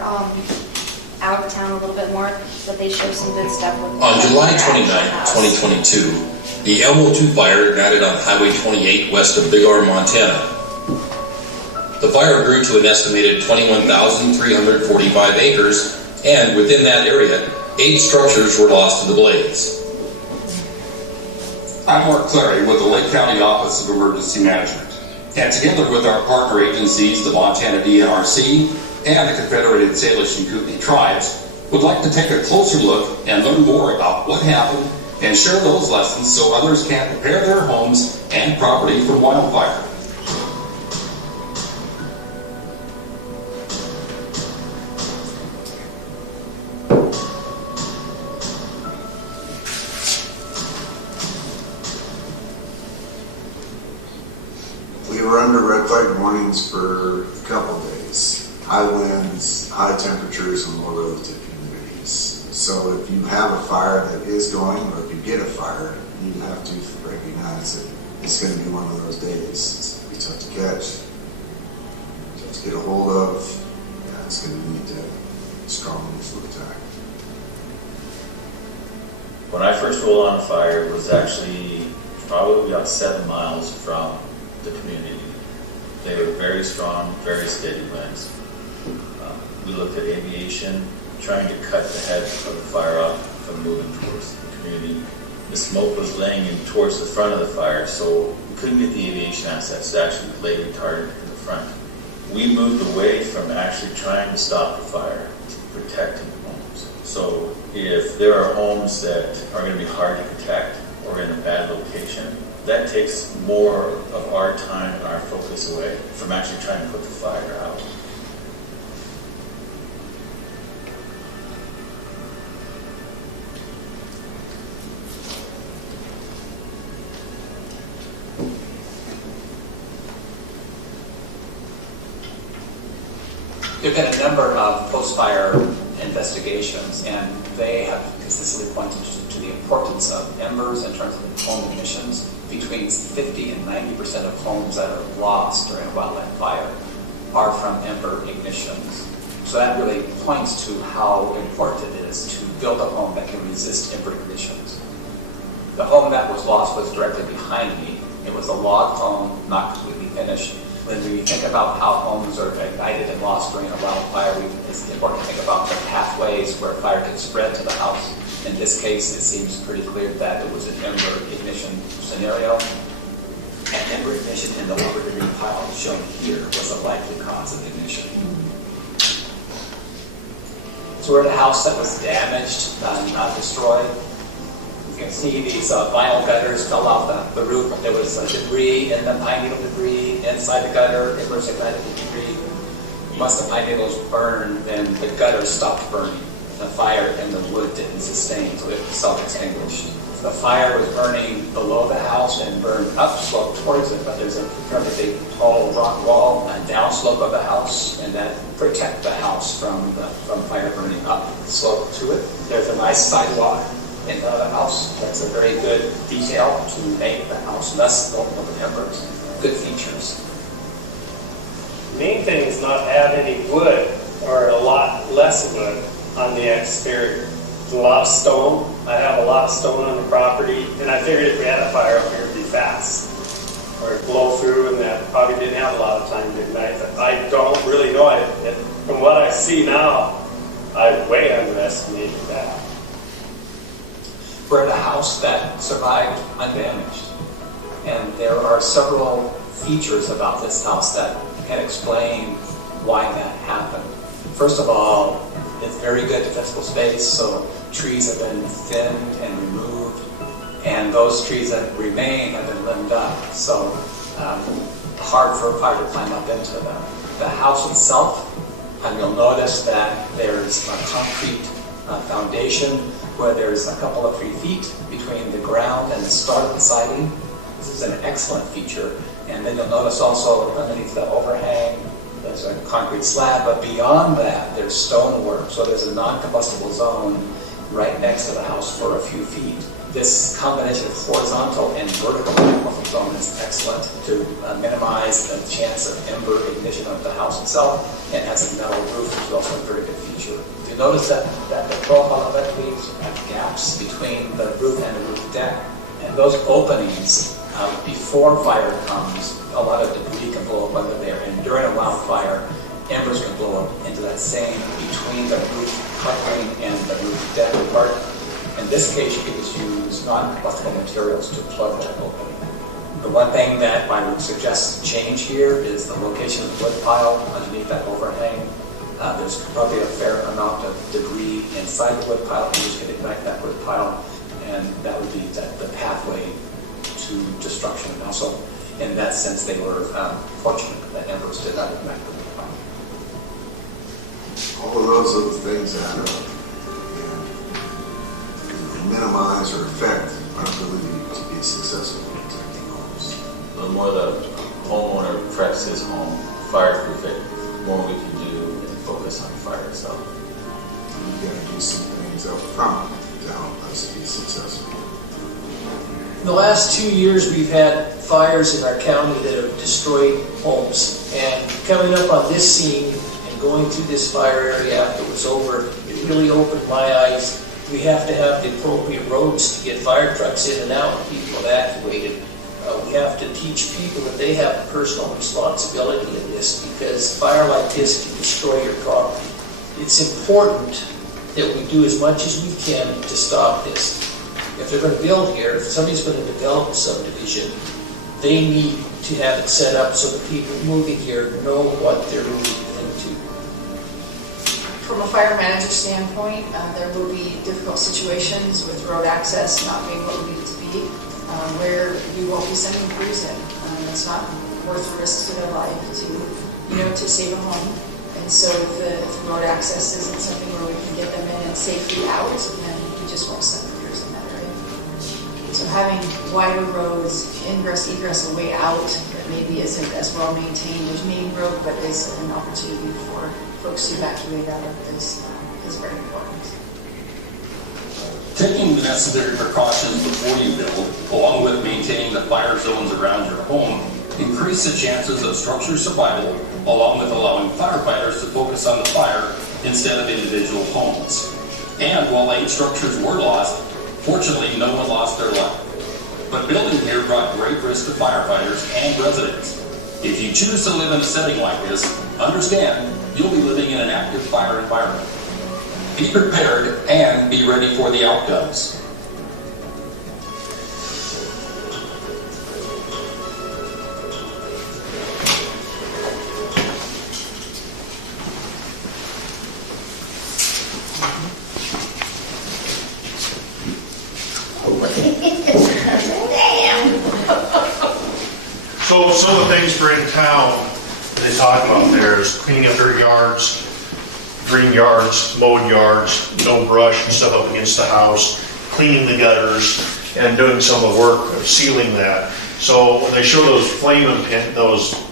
out of town a little bit more, but they show some good stuff. With On July 29, 2022, the Elmo 2 fire ignited on Highway 28 west of Big Arm, Montana. The fire grew to an estimated 21,345 acres, and within that area, 8 structures were lost to the blaze. I'm Mark Clary with the Lake County Office of Emergency Management, and together with our partner agencies, the Montana DNRC and the Confederated Salish and Kootenai tribes, would like to take a closer look and learn more about what happened and share those lessons so others can prepare their homes and property for wildfire. We were under red flag warnings for a couple of days. High winds, high temperatures in more relative humidities. So if you have a fire that is going, or if you get a fire, you have to recognize that it's going to be one of those days. It's going to be tough to catch, tough to get a hold of. Yeah, it's going to need a strong missile attack. When I first rolled on a fire, it was actually probably about 7 miles from the community. They were very strong, very steady winds. We looked at aviation, trying to cut the head of the fire off from moving towards the community. The smoke was laying in towards the front of the fire, so we couldn't get the aviation assets to actually lay retardant in the front. We moved away from actually trying to stop the fire to protecting homes. So if there are homes that are going to be hard to protect or in a bad location, that takes more of our time and our focus away from actually trying to put the fire out. There have been a number of post-fire investigations, and they have consistently pointed to the importance of embers in terms of home emissions. Between 50 and 90% of homes that are lost during a wildland fire are from ember ignitions. So that really points to how important it is to build a home that can resist ember ignitions. The home that was lost was directly behind me. It was a log home, not completely finished. When we think about how homes are ignited and lost during a wildfire, it's important to think about the pathways where fire can spread to the house. In this case, it seems pretty clear that it was an ember ignition scenario. And ember ignition in the lumber debris pile shown here was a likely cause of ignition. So we're at a house that was damaged, not destroyed. You can see these vinyl gutters fell off the roof. There was debris in the pine needle debris inside the gutter. It was ignited the debris. Once the pine needles burned, then the gutter stopped burning. The fire and the wood didn't sustain, so it self-extinguished. The fire was burning below the house and burned upslope towards it, but there's a fairly big tall rock wall and downslope of the house, and that protect the house from fire burning up slope to it. There's a nice sidewalk in front of the house. That's a very good detail to make the house less vulnerable to embers. Good features. The main thing is not have any wood or a lot less wood on the exterior. There's a lot of stone. I have a lot of stone on the property, and I figured if we had a fire up here, it'd be fast. or blow through, and that probably didn't have a lot of time at night. But I don't really know. From what I see now, I way underestimated that. We're at a house that survived undamaged. And there are several features about this house that can explain why that happened. First of all, it's very good defensible space, so trees have been thinned and removed, and those trees that remain have been limbed up, so hard for a fire to climb up into them. The house itself, you'll notice that there's a concrete foundation where there's a couple of 3 feet between the ground and the start of the siding. This is an excellent feature. And then you'll notice also underneath the overhang, there's a concrete slab, but beyond that, there's stonework. So there's a non-combustible zone right next to the house for a few feet. This combination of horizontal and vertical non-combustible zone is excellent to minimize the chance of ember ignition of the house itself, and has a metal roof, which is also a very good feature. You notice that the profile of it leaves gaps between the roof and the roof deck, and those openings, before fire comes, a lot of debris can blow up under there, and during a wildfire, embers can blow up into that same between the roof coupling and the roof deck part. In this case, you can just use non-combustible materials to plug that opening. The one thing that I would suggest change here is the location of the wood pile underneath that overhang. There's probably a fair amount of debris inside the wood pile, and you just can ignite that wood pile, and that would be the pathway to destruction. And also, in that sense, they were fortunate that embers did not ignite the wood pile. All of those little things add up and minimize or affect our ability to be successful in protecting homes. The more the homeowner preps his home, fireproof it, the more we can do and focus on fire itself. You got to do some things up front to help us be successful. In the last 2 years, we've had fires in our county that have destroyed homes. And coming up on this scene and going through this fire area after it was over, it really opened my eyes. We have to have the appropriate roads to get fire trucks in and out and people evacuated. We have to teach people that they have personal responsibility in this, because fire like this can destroy your property. It's important that we do as much as we can to stop this. If they're going to build here, if somebody's going to develop a subdivision, they need to have it set up so the people moving here know what they're moving into. From a fire manager standpoint, there will be difficult situations with road access not being what we need it to be, where we won't be sending crews in. It's not worth the risk to their life to save a home. And so if the road access isn't something where we can get them in and safely out, then we just won't send crews in that area. So having wider roads, ingress, egress, a way out that maybe isn't as well maintained as main road, but is an opportunity for folks to evacuate out of is very important. Taking the necessary precautions before you build, along with maintaining the fire zones around your home, increase the chances of structure survival, along with allowing firefighters to focus on the fire instead of individual homes. And while 8 structures were lost, fortunately no one lost their life. But building here brought great risk to firefighters and residents. If you choose to live in a setting like this, understand you'll be living in an active fire environment. Be prepared and be ready for the outcomes. So some of the things for in town they talk about there is cleaning up their yards, green yards, mowed yards, no brush and stuff up against the house, cleaning the gutters, and doing some of the work of sealing that. So when they show those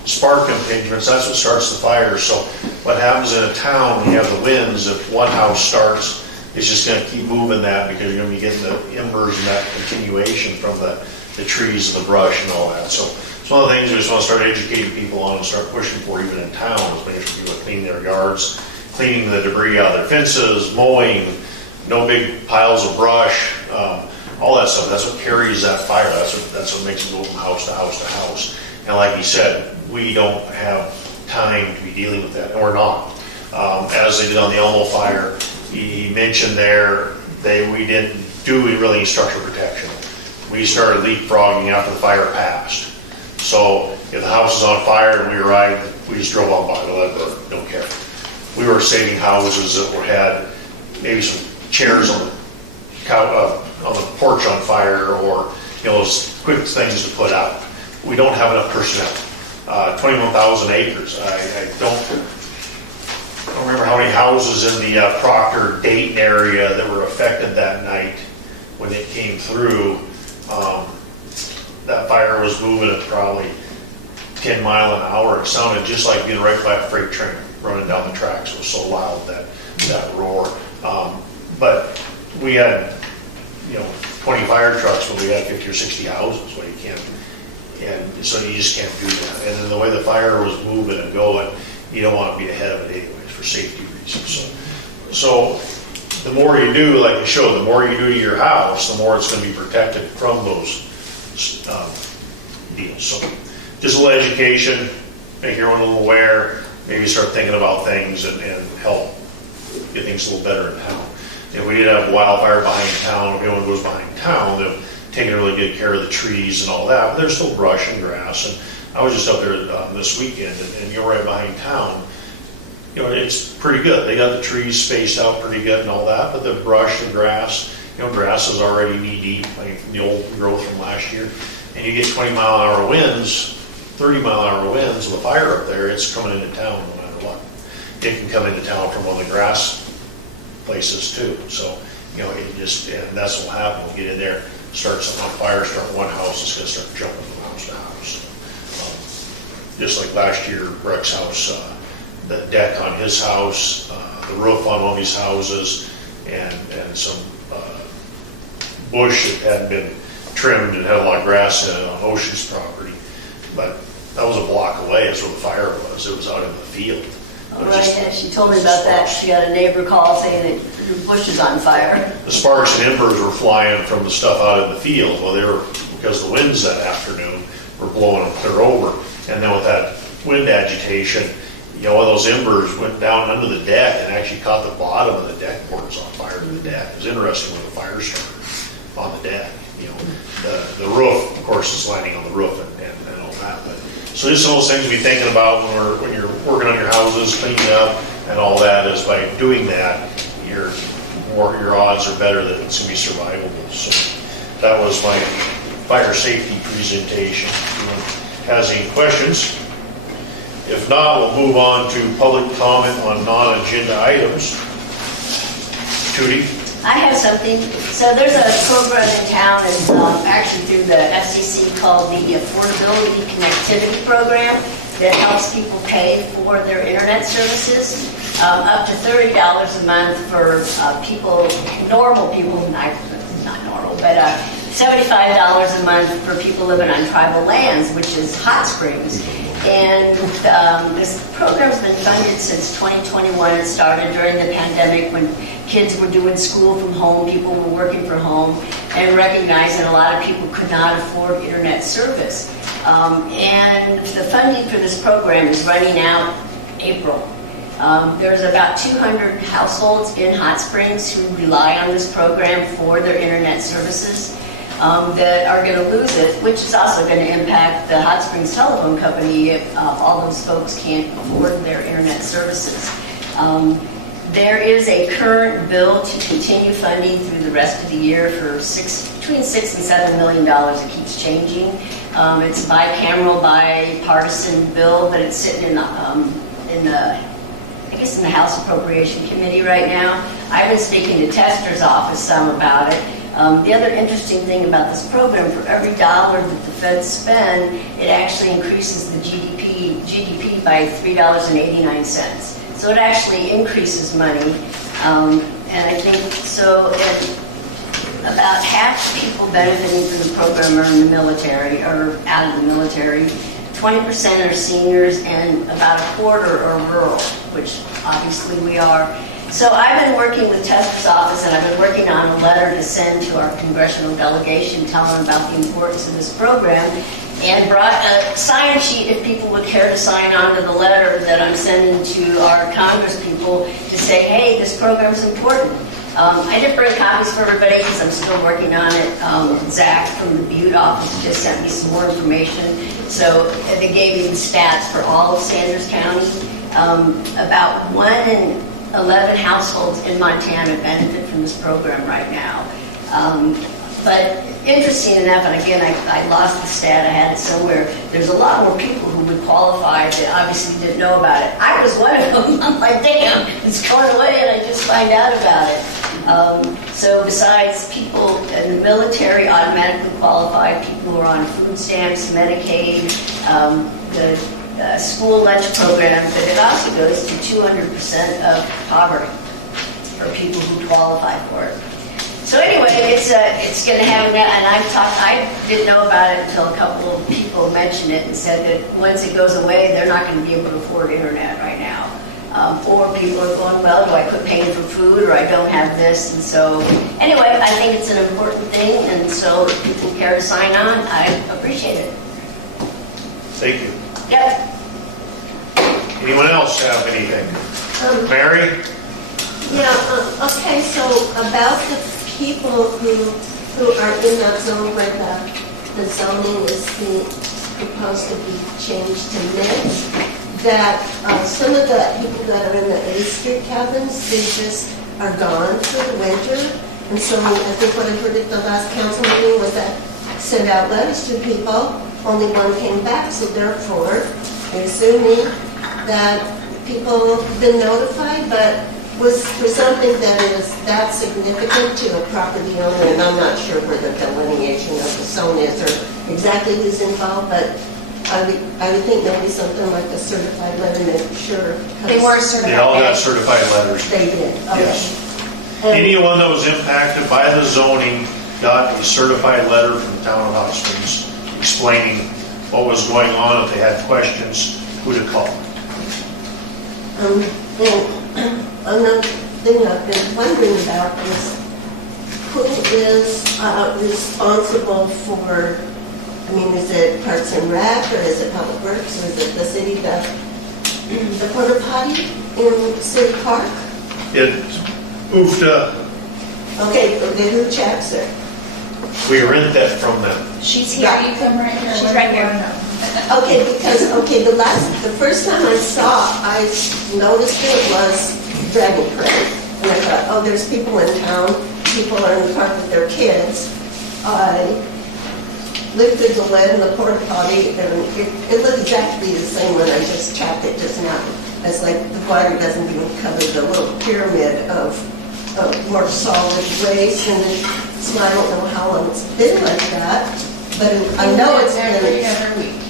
spark impingements, that's what starts the fire. So what happens in a town when you have the winds, if one house starts, it's just going to keep moving that, because you're going to be getting the embers and that continuation from the trees and the brush and all that. So it's one of the things we just want to start educating people on and start pushing for, even in town, is making sure people clean their yards, cleaning the debris out of their fences, mowing, no big piles of brush, all that stuff. That's what carries that fire. That's what makes it go from house to house to house. And like he said, we don't have time to be dealing with that, and we're not. As they did on the Elmo fire, he mentioned there, we didn't do really any structure protection. We started leapfrogging after the fire passed. So if the house is on fire and we arrived, we just drove on by, let it burn, don't care. We were saving houses that had maybe some chairs on the porch on fire, or those quick things to put out. We don't have enough personnel. 21,000 acres. I don't remember how many houses in the Proctor, Dayton area that were affected that night when it came through. That fire was moving at probably 10 mile an hour. It sounded just like being right by a freight train running down the tracks. It was so loud, that roar. But we had 20 fire trucks when we had 50 or 60 houses. Well, you can't, and so you just can't do that. And then the way the fire was moving and going, you don't want to be ahead of it anyways for safety reasons. So the more you do, like you showed, the more you do to your house, the more it's going to be protected from those deals. So just a little education, make everyone a little aware, maybe start thinking about things and help get things a little better in town. If we did have a wildfire behind town, if anyone goes behind town, they've taken really good care of the trees and all that, but there's still brush and grass. And I was just up there this weekend, and you're right behind town. It's pretty good. They got the trees spaced out pretty good and all that, but the brush and grass, grass is already knee deep, like the old growth from last year. And you get 20-mile-an-hour winds, 30-mile-an-hour winds with a fire up there, it's coming into town no matter what. It can come into town from one of the grass places too. So, it just, and that's what will happen. We'll get in there, start something on fire, start one house, it's going to start jumping from house to house. Just like last year, Rex's house, the deck on his house, the roof on one of these houses, and some bush that hadn't been trimmed and had a lot of grass in it on Ocean's property. But that was a block away, is where the fire was. It was out in the field. All right, yeah, she told me about that. She got a neighbor call saying that the bush is on fire. The sparks and embers were flying from the stuff out in the field. Well, they were, because the winds that afternoon were blowing them clear over. And then with that wind agitation, one of those embers went down under the deck and actually caught the bottom of the deck boards on fire to the deck. It was interesting when the fire started on the deck. The roof, of course, is landing on the roof and all that. But so just some of those things to be thinking about when you're working on your houses, cleaning up, and all that. Is by doing that, your odds are better that it's going to be survivable. So that was my fire safety presentation. If anyone has any questions? If not, we'll move on to public comment on non-agenda items. Judy? I have something. So there's a program in town, and actually through the FCC, called the Affordability Connectivity Program that helps people pay for their internet services. Up to $30 a month for people, normal people, not normal, but $75 a month for people living on tribal lands, which is hot springs. And this program's been funded since 2021. It started during the pandemic when kids were doing school from home, people were working from home, and recognizing a lot of people could not afford internet service. And the funding for this program is running out April. There's about 200 households in Hot Springs who rely on this program for their internet services. That are going to lose it, which is also going to impact the Hot Springs Telephone Company if all those folks can't afford their internet services. There is a current bill to continue funding through the rest of the year for between $6 and $7 million. It keeps changing. It's a bicameral, bipartisan bill, but it's sitting in the House Appropriation Committee right now. I've been speaking to Tester's office some about it. The other interesting thing about this program, for every dollar that the feds spend, it actually increases the GDP by $3.89. So it actually increases money. And I think so. And about half the people benefiting from the program are in the military or out of the military. 20% are seniors, and about a quarter are rural, which obviously we are. So I've been working with Tester's office, and I've been working on a letter to send to our congressional delegation telling them about the importance of this program. and brought a sign sheet if people would care to sign on to the letter that I'm sending to our Congress people to say, hey, this program's important. I didn't bring copies for everybody because I'm still working on it. Zach from the Butte office just sent me some more information. So they gave me the stats for all of Sanders County. About 1 in 11 households in Montana benefit from this program right now. But interesting enough, and again, I lost the stat, I had it somewhere, there's a lot more people who would qualify that obviously didn't know about it. I was one of them. I'm like, damn, it's going away, and I just find out about it. So besides people in the military automatically qualified, people who are on food stamps, Medicaid, the school lunch program, but it also goes to 200% of poverty for people who qualify for it. So anyway, it's going to have, and I didn't know about it until a couple of people mentioned it and said that once it goes away, they're not going to be able to afford internet right now. Or people are going, well, do I quit paying for food, or I don't have this? And so anyway, I think it's an important thing, and so if people care to sign on, I appreciate it. Thank you. Yep. Anyone else have anything? Mary? Yeah, okay, so about the people who are in that zone where the zoning is proposed to be changed to mixed, that some of the people that are in the A Street cabins, they just are gone for the winter. And so I think what I heard at the last council meeting was that sent out letters to people, only one came back, so therefore, they're assuming that people have been notified, but was for something that is that significant to a property owner, and I'm not sure where the delineation of the zone is or exactly who's involved, but I would think maybe something like a certified letter, make sure. They were certified. They all got certified letters. They did, okay. Yes. Anyone that was impacted by the zoning got a certified letter from the town of Hot Springs explaining what was going on, if they had questions, who to call. Another thing I've been wondering about is who is responsible for, I mean, is it Parks and Rec, or is it Public Works, or is it the city, the porta potty in City Park? It moved Okay, then who checks it? we rent that from them. She's here, you come right here. She's right here. Okay, because, the first time I noticed it was Dragon Parade. And I thought, oh, there's people in town, people are in the park with their kids. I lifted the lid in the porta potty, and it looked exactly the same when I just tapped it just now. It's like the water doesn't even cover the little pyramid of more solid waste, and so I don't know how long it's been like that, but I know it's been every week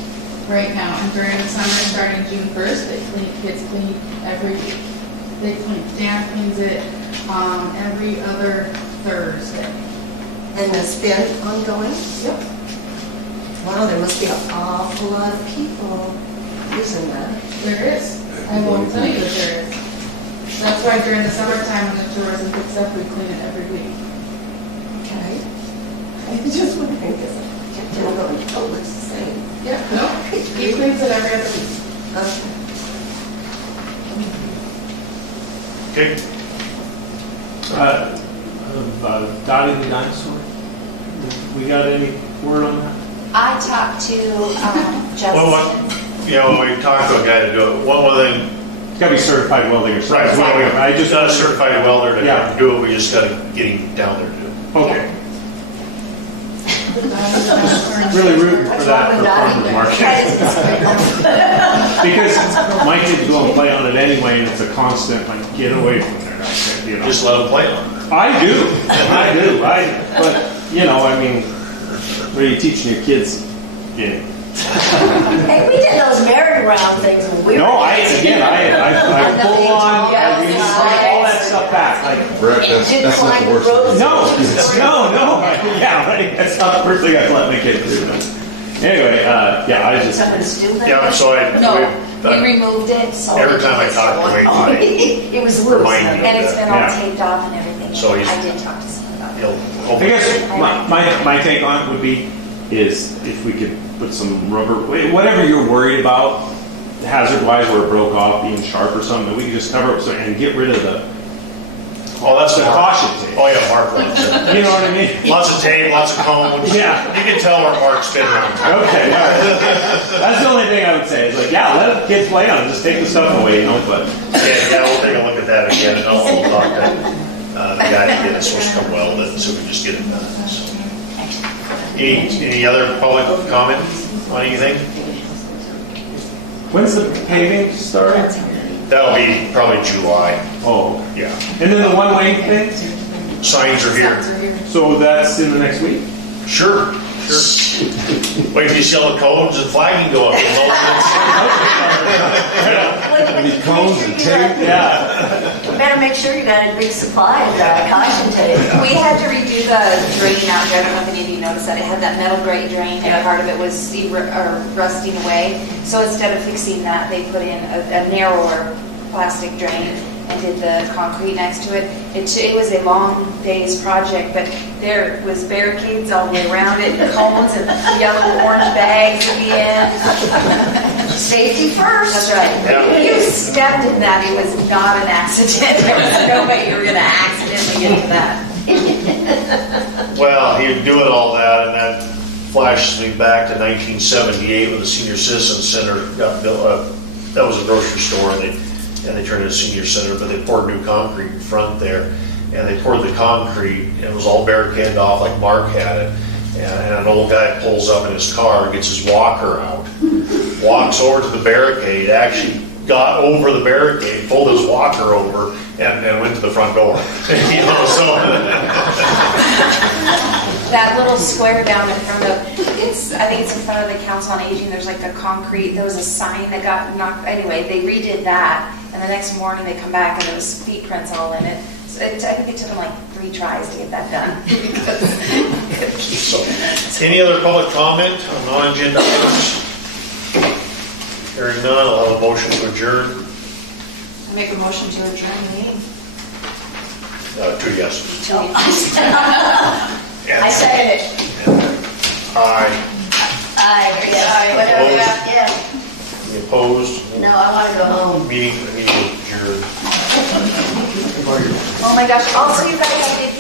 right now. And during the summer, starting June 1st, kids clean every week. Dan cleans it every other Thursday. And it's been ongoing? Yep. Wow, there must be an awful lot of people using that. There is. I will tell you that there is. That's why during the summertime when the tourism picks up, we clean it every week. Okay. I was just wondering, because I kept going, oh, it's the same. Yeah, no, he cleans it every other week. Okay. Dottie the dinosaur. We got any word on that? I talked to Justin. When we talked to a guy to do it, one thing. It's got to be certified welding or something. Right. I just got a certified welder to do it. We just got to get him down there to do it. Okay. Really rooting for that for farmers market. Because my kids go and play on it anyway, and it's a constant, like, get away from there. Just let them play on it. I do. But, I mean, what are you teaching your kids? Yeah. Hey, we did those merry-go-round things when we were I full on, I bring all that stuff back. Like, that's not the worst. No, yeah, right. That's not the first thing I let my kids do. Anyway, I just. Yeah, so we removed it, so. Every time I talk to him, it was loose, and it's been all taped off and everything. So I did talk to someone about it. I guess my take on it would be, is if we could put some rubber, whatever you're worried about, hazard-wise, where it broke off, being sharp or something, we could just cover it and get rid of the that's the caution tape. Oh, yeah, Mark likes it. You know what I mean? Lots of tape, lots of cones. Yeah. You can tell where Mark's been around. Okay, all right. That's the only thing I would say. Is like, yeah, let the kids play on it. Just take the stuff away, you know. But Yeah, we'll take a look at that again, and I'll talk to the guy that did it, supposed to come weld it, so we can just get it done. So. Any other public comment on anything? When's the paving start? That'll be probably July. Oh, yeah. And then the one-way thing? Signs are here. So that's in the next week? Sure. Wait till you see all the cones and flagging go up. These cones and tape. Yeah. Better make sure you got a big supply of that caution tape. We had to redo the drain out there. I don't know if any of you noticed that. It had that metal grate drain and part of it was rusting away. So instead of fixing that, they put in a narrower plastic drain and did the concrete next to it. It was a long day's project, but there was barricades all the way around it, and cones and yellow orange bags at the end. Safety first. That's right. Yeah. When you stepped in that, it was not an accident. There was no way you were going to accidentally get to that. Well, he was doing all that, and that flashes me back to 1978 when the Senior Citizen Center got built. That was a grocery store, and they turned it into a senior center, but they poured new concrete in front there, and they poured the concrete, and it was all barricaded off like Mark had it, and an old guy pulls up in his car, gets his walker out, walks over to the barricade, actually got over the barricade, pulled his walker over, and went to the front door. You know, so That little square down in front of, I think it's in front of the Council on Aging, there's like a concrete, there was a sign that got knocked, anyway, they redid that, and the next morning they come back and there was feet prints all in it. So I think it took them like 3 tries to get that done. So, any other public comment on non-agenda items? Hearing none, I'll have a motion to adjourn. I make a motion to adjourn the meeting. 2 yeses. I second it. Aye. Aye, whatever, yeah. Any opposed? No, I want to go home. Meeting adjourned. Oh my gosh, also you guys, I did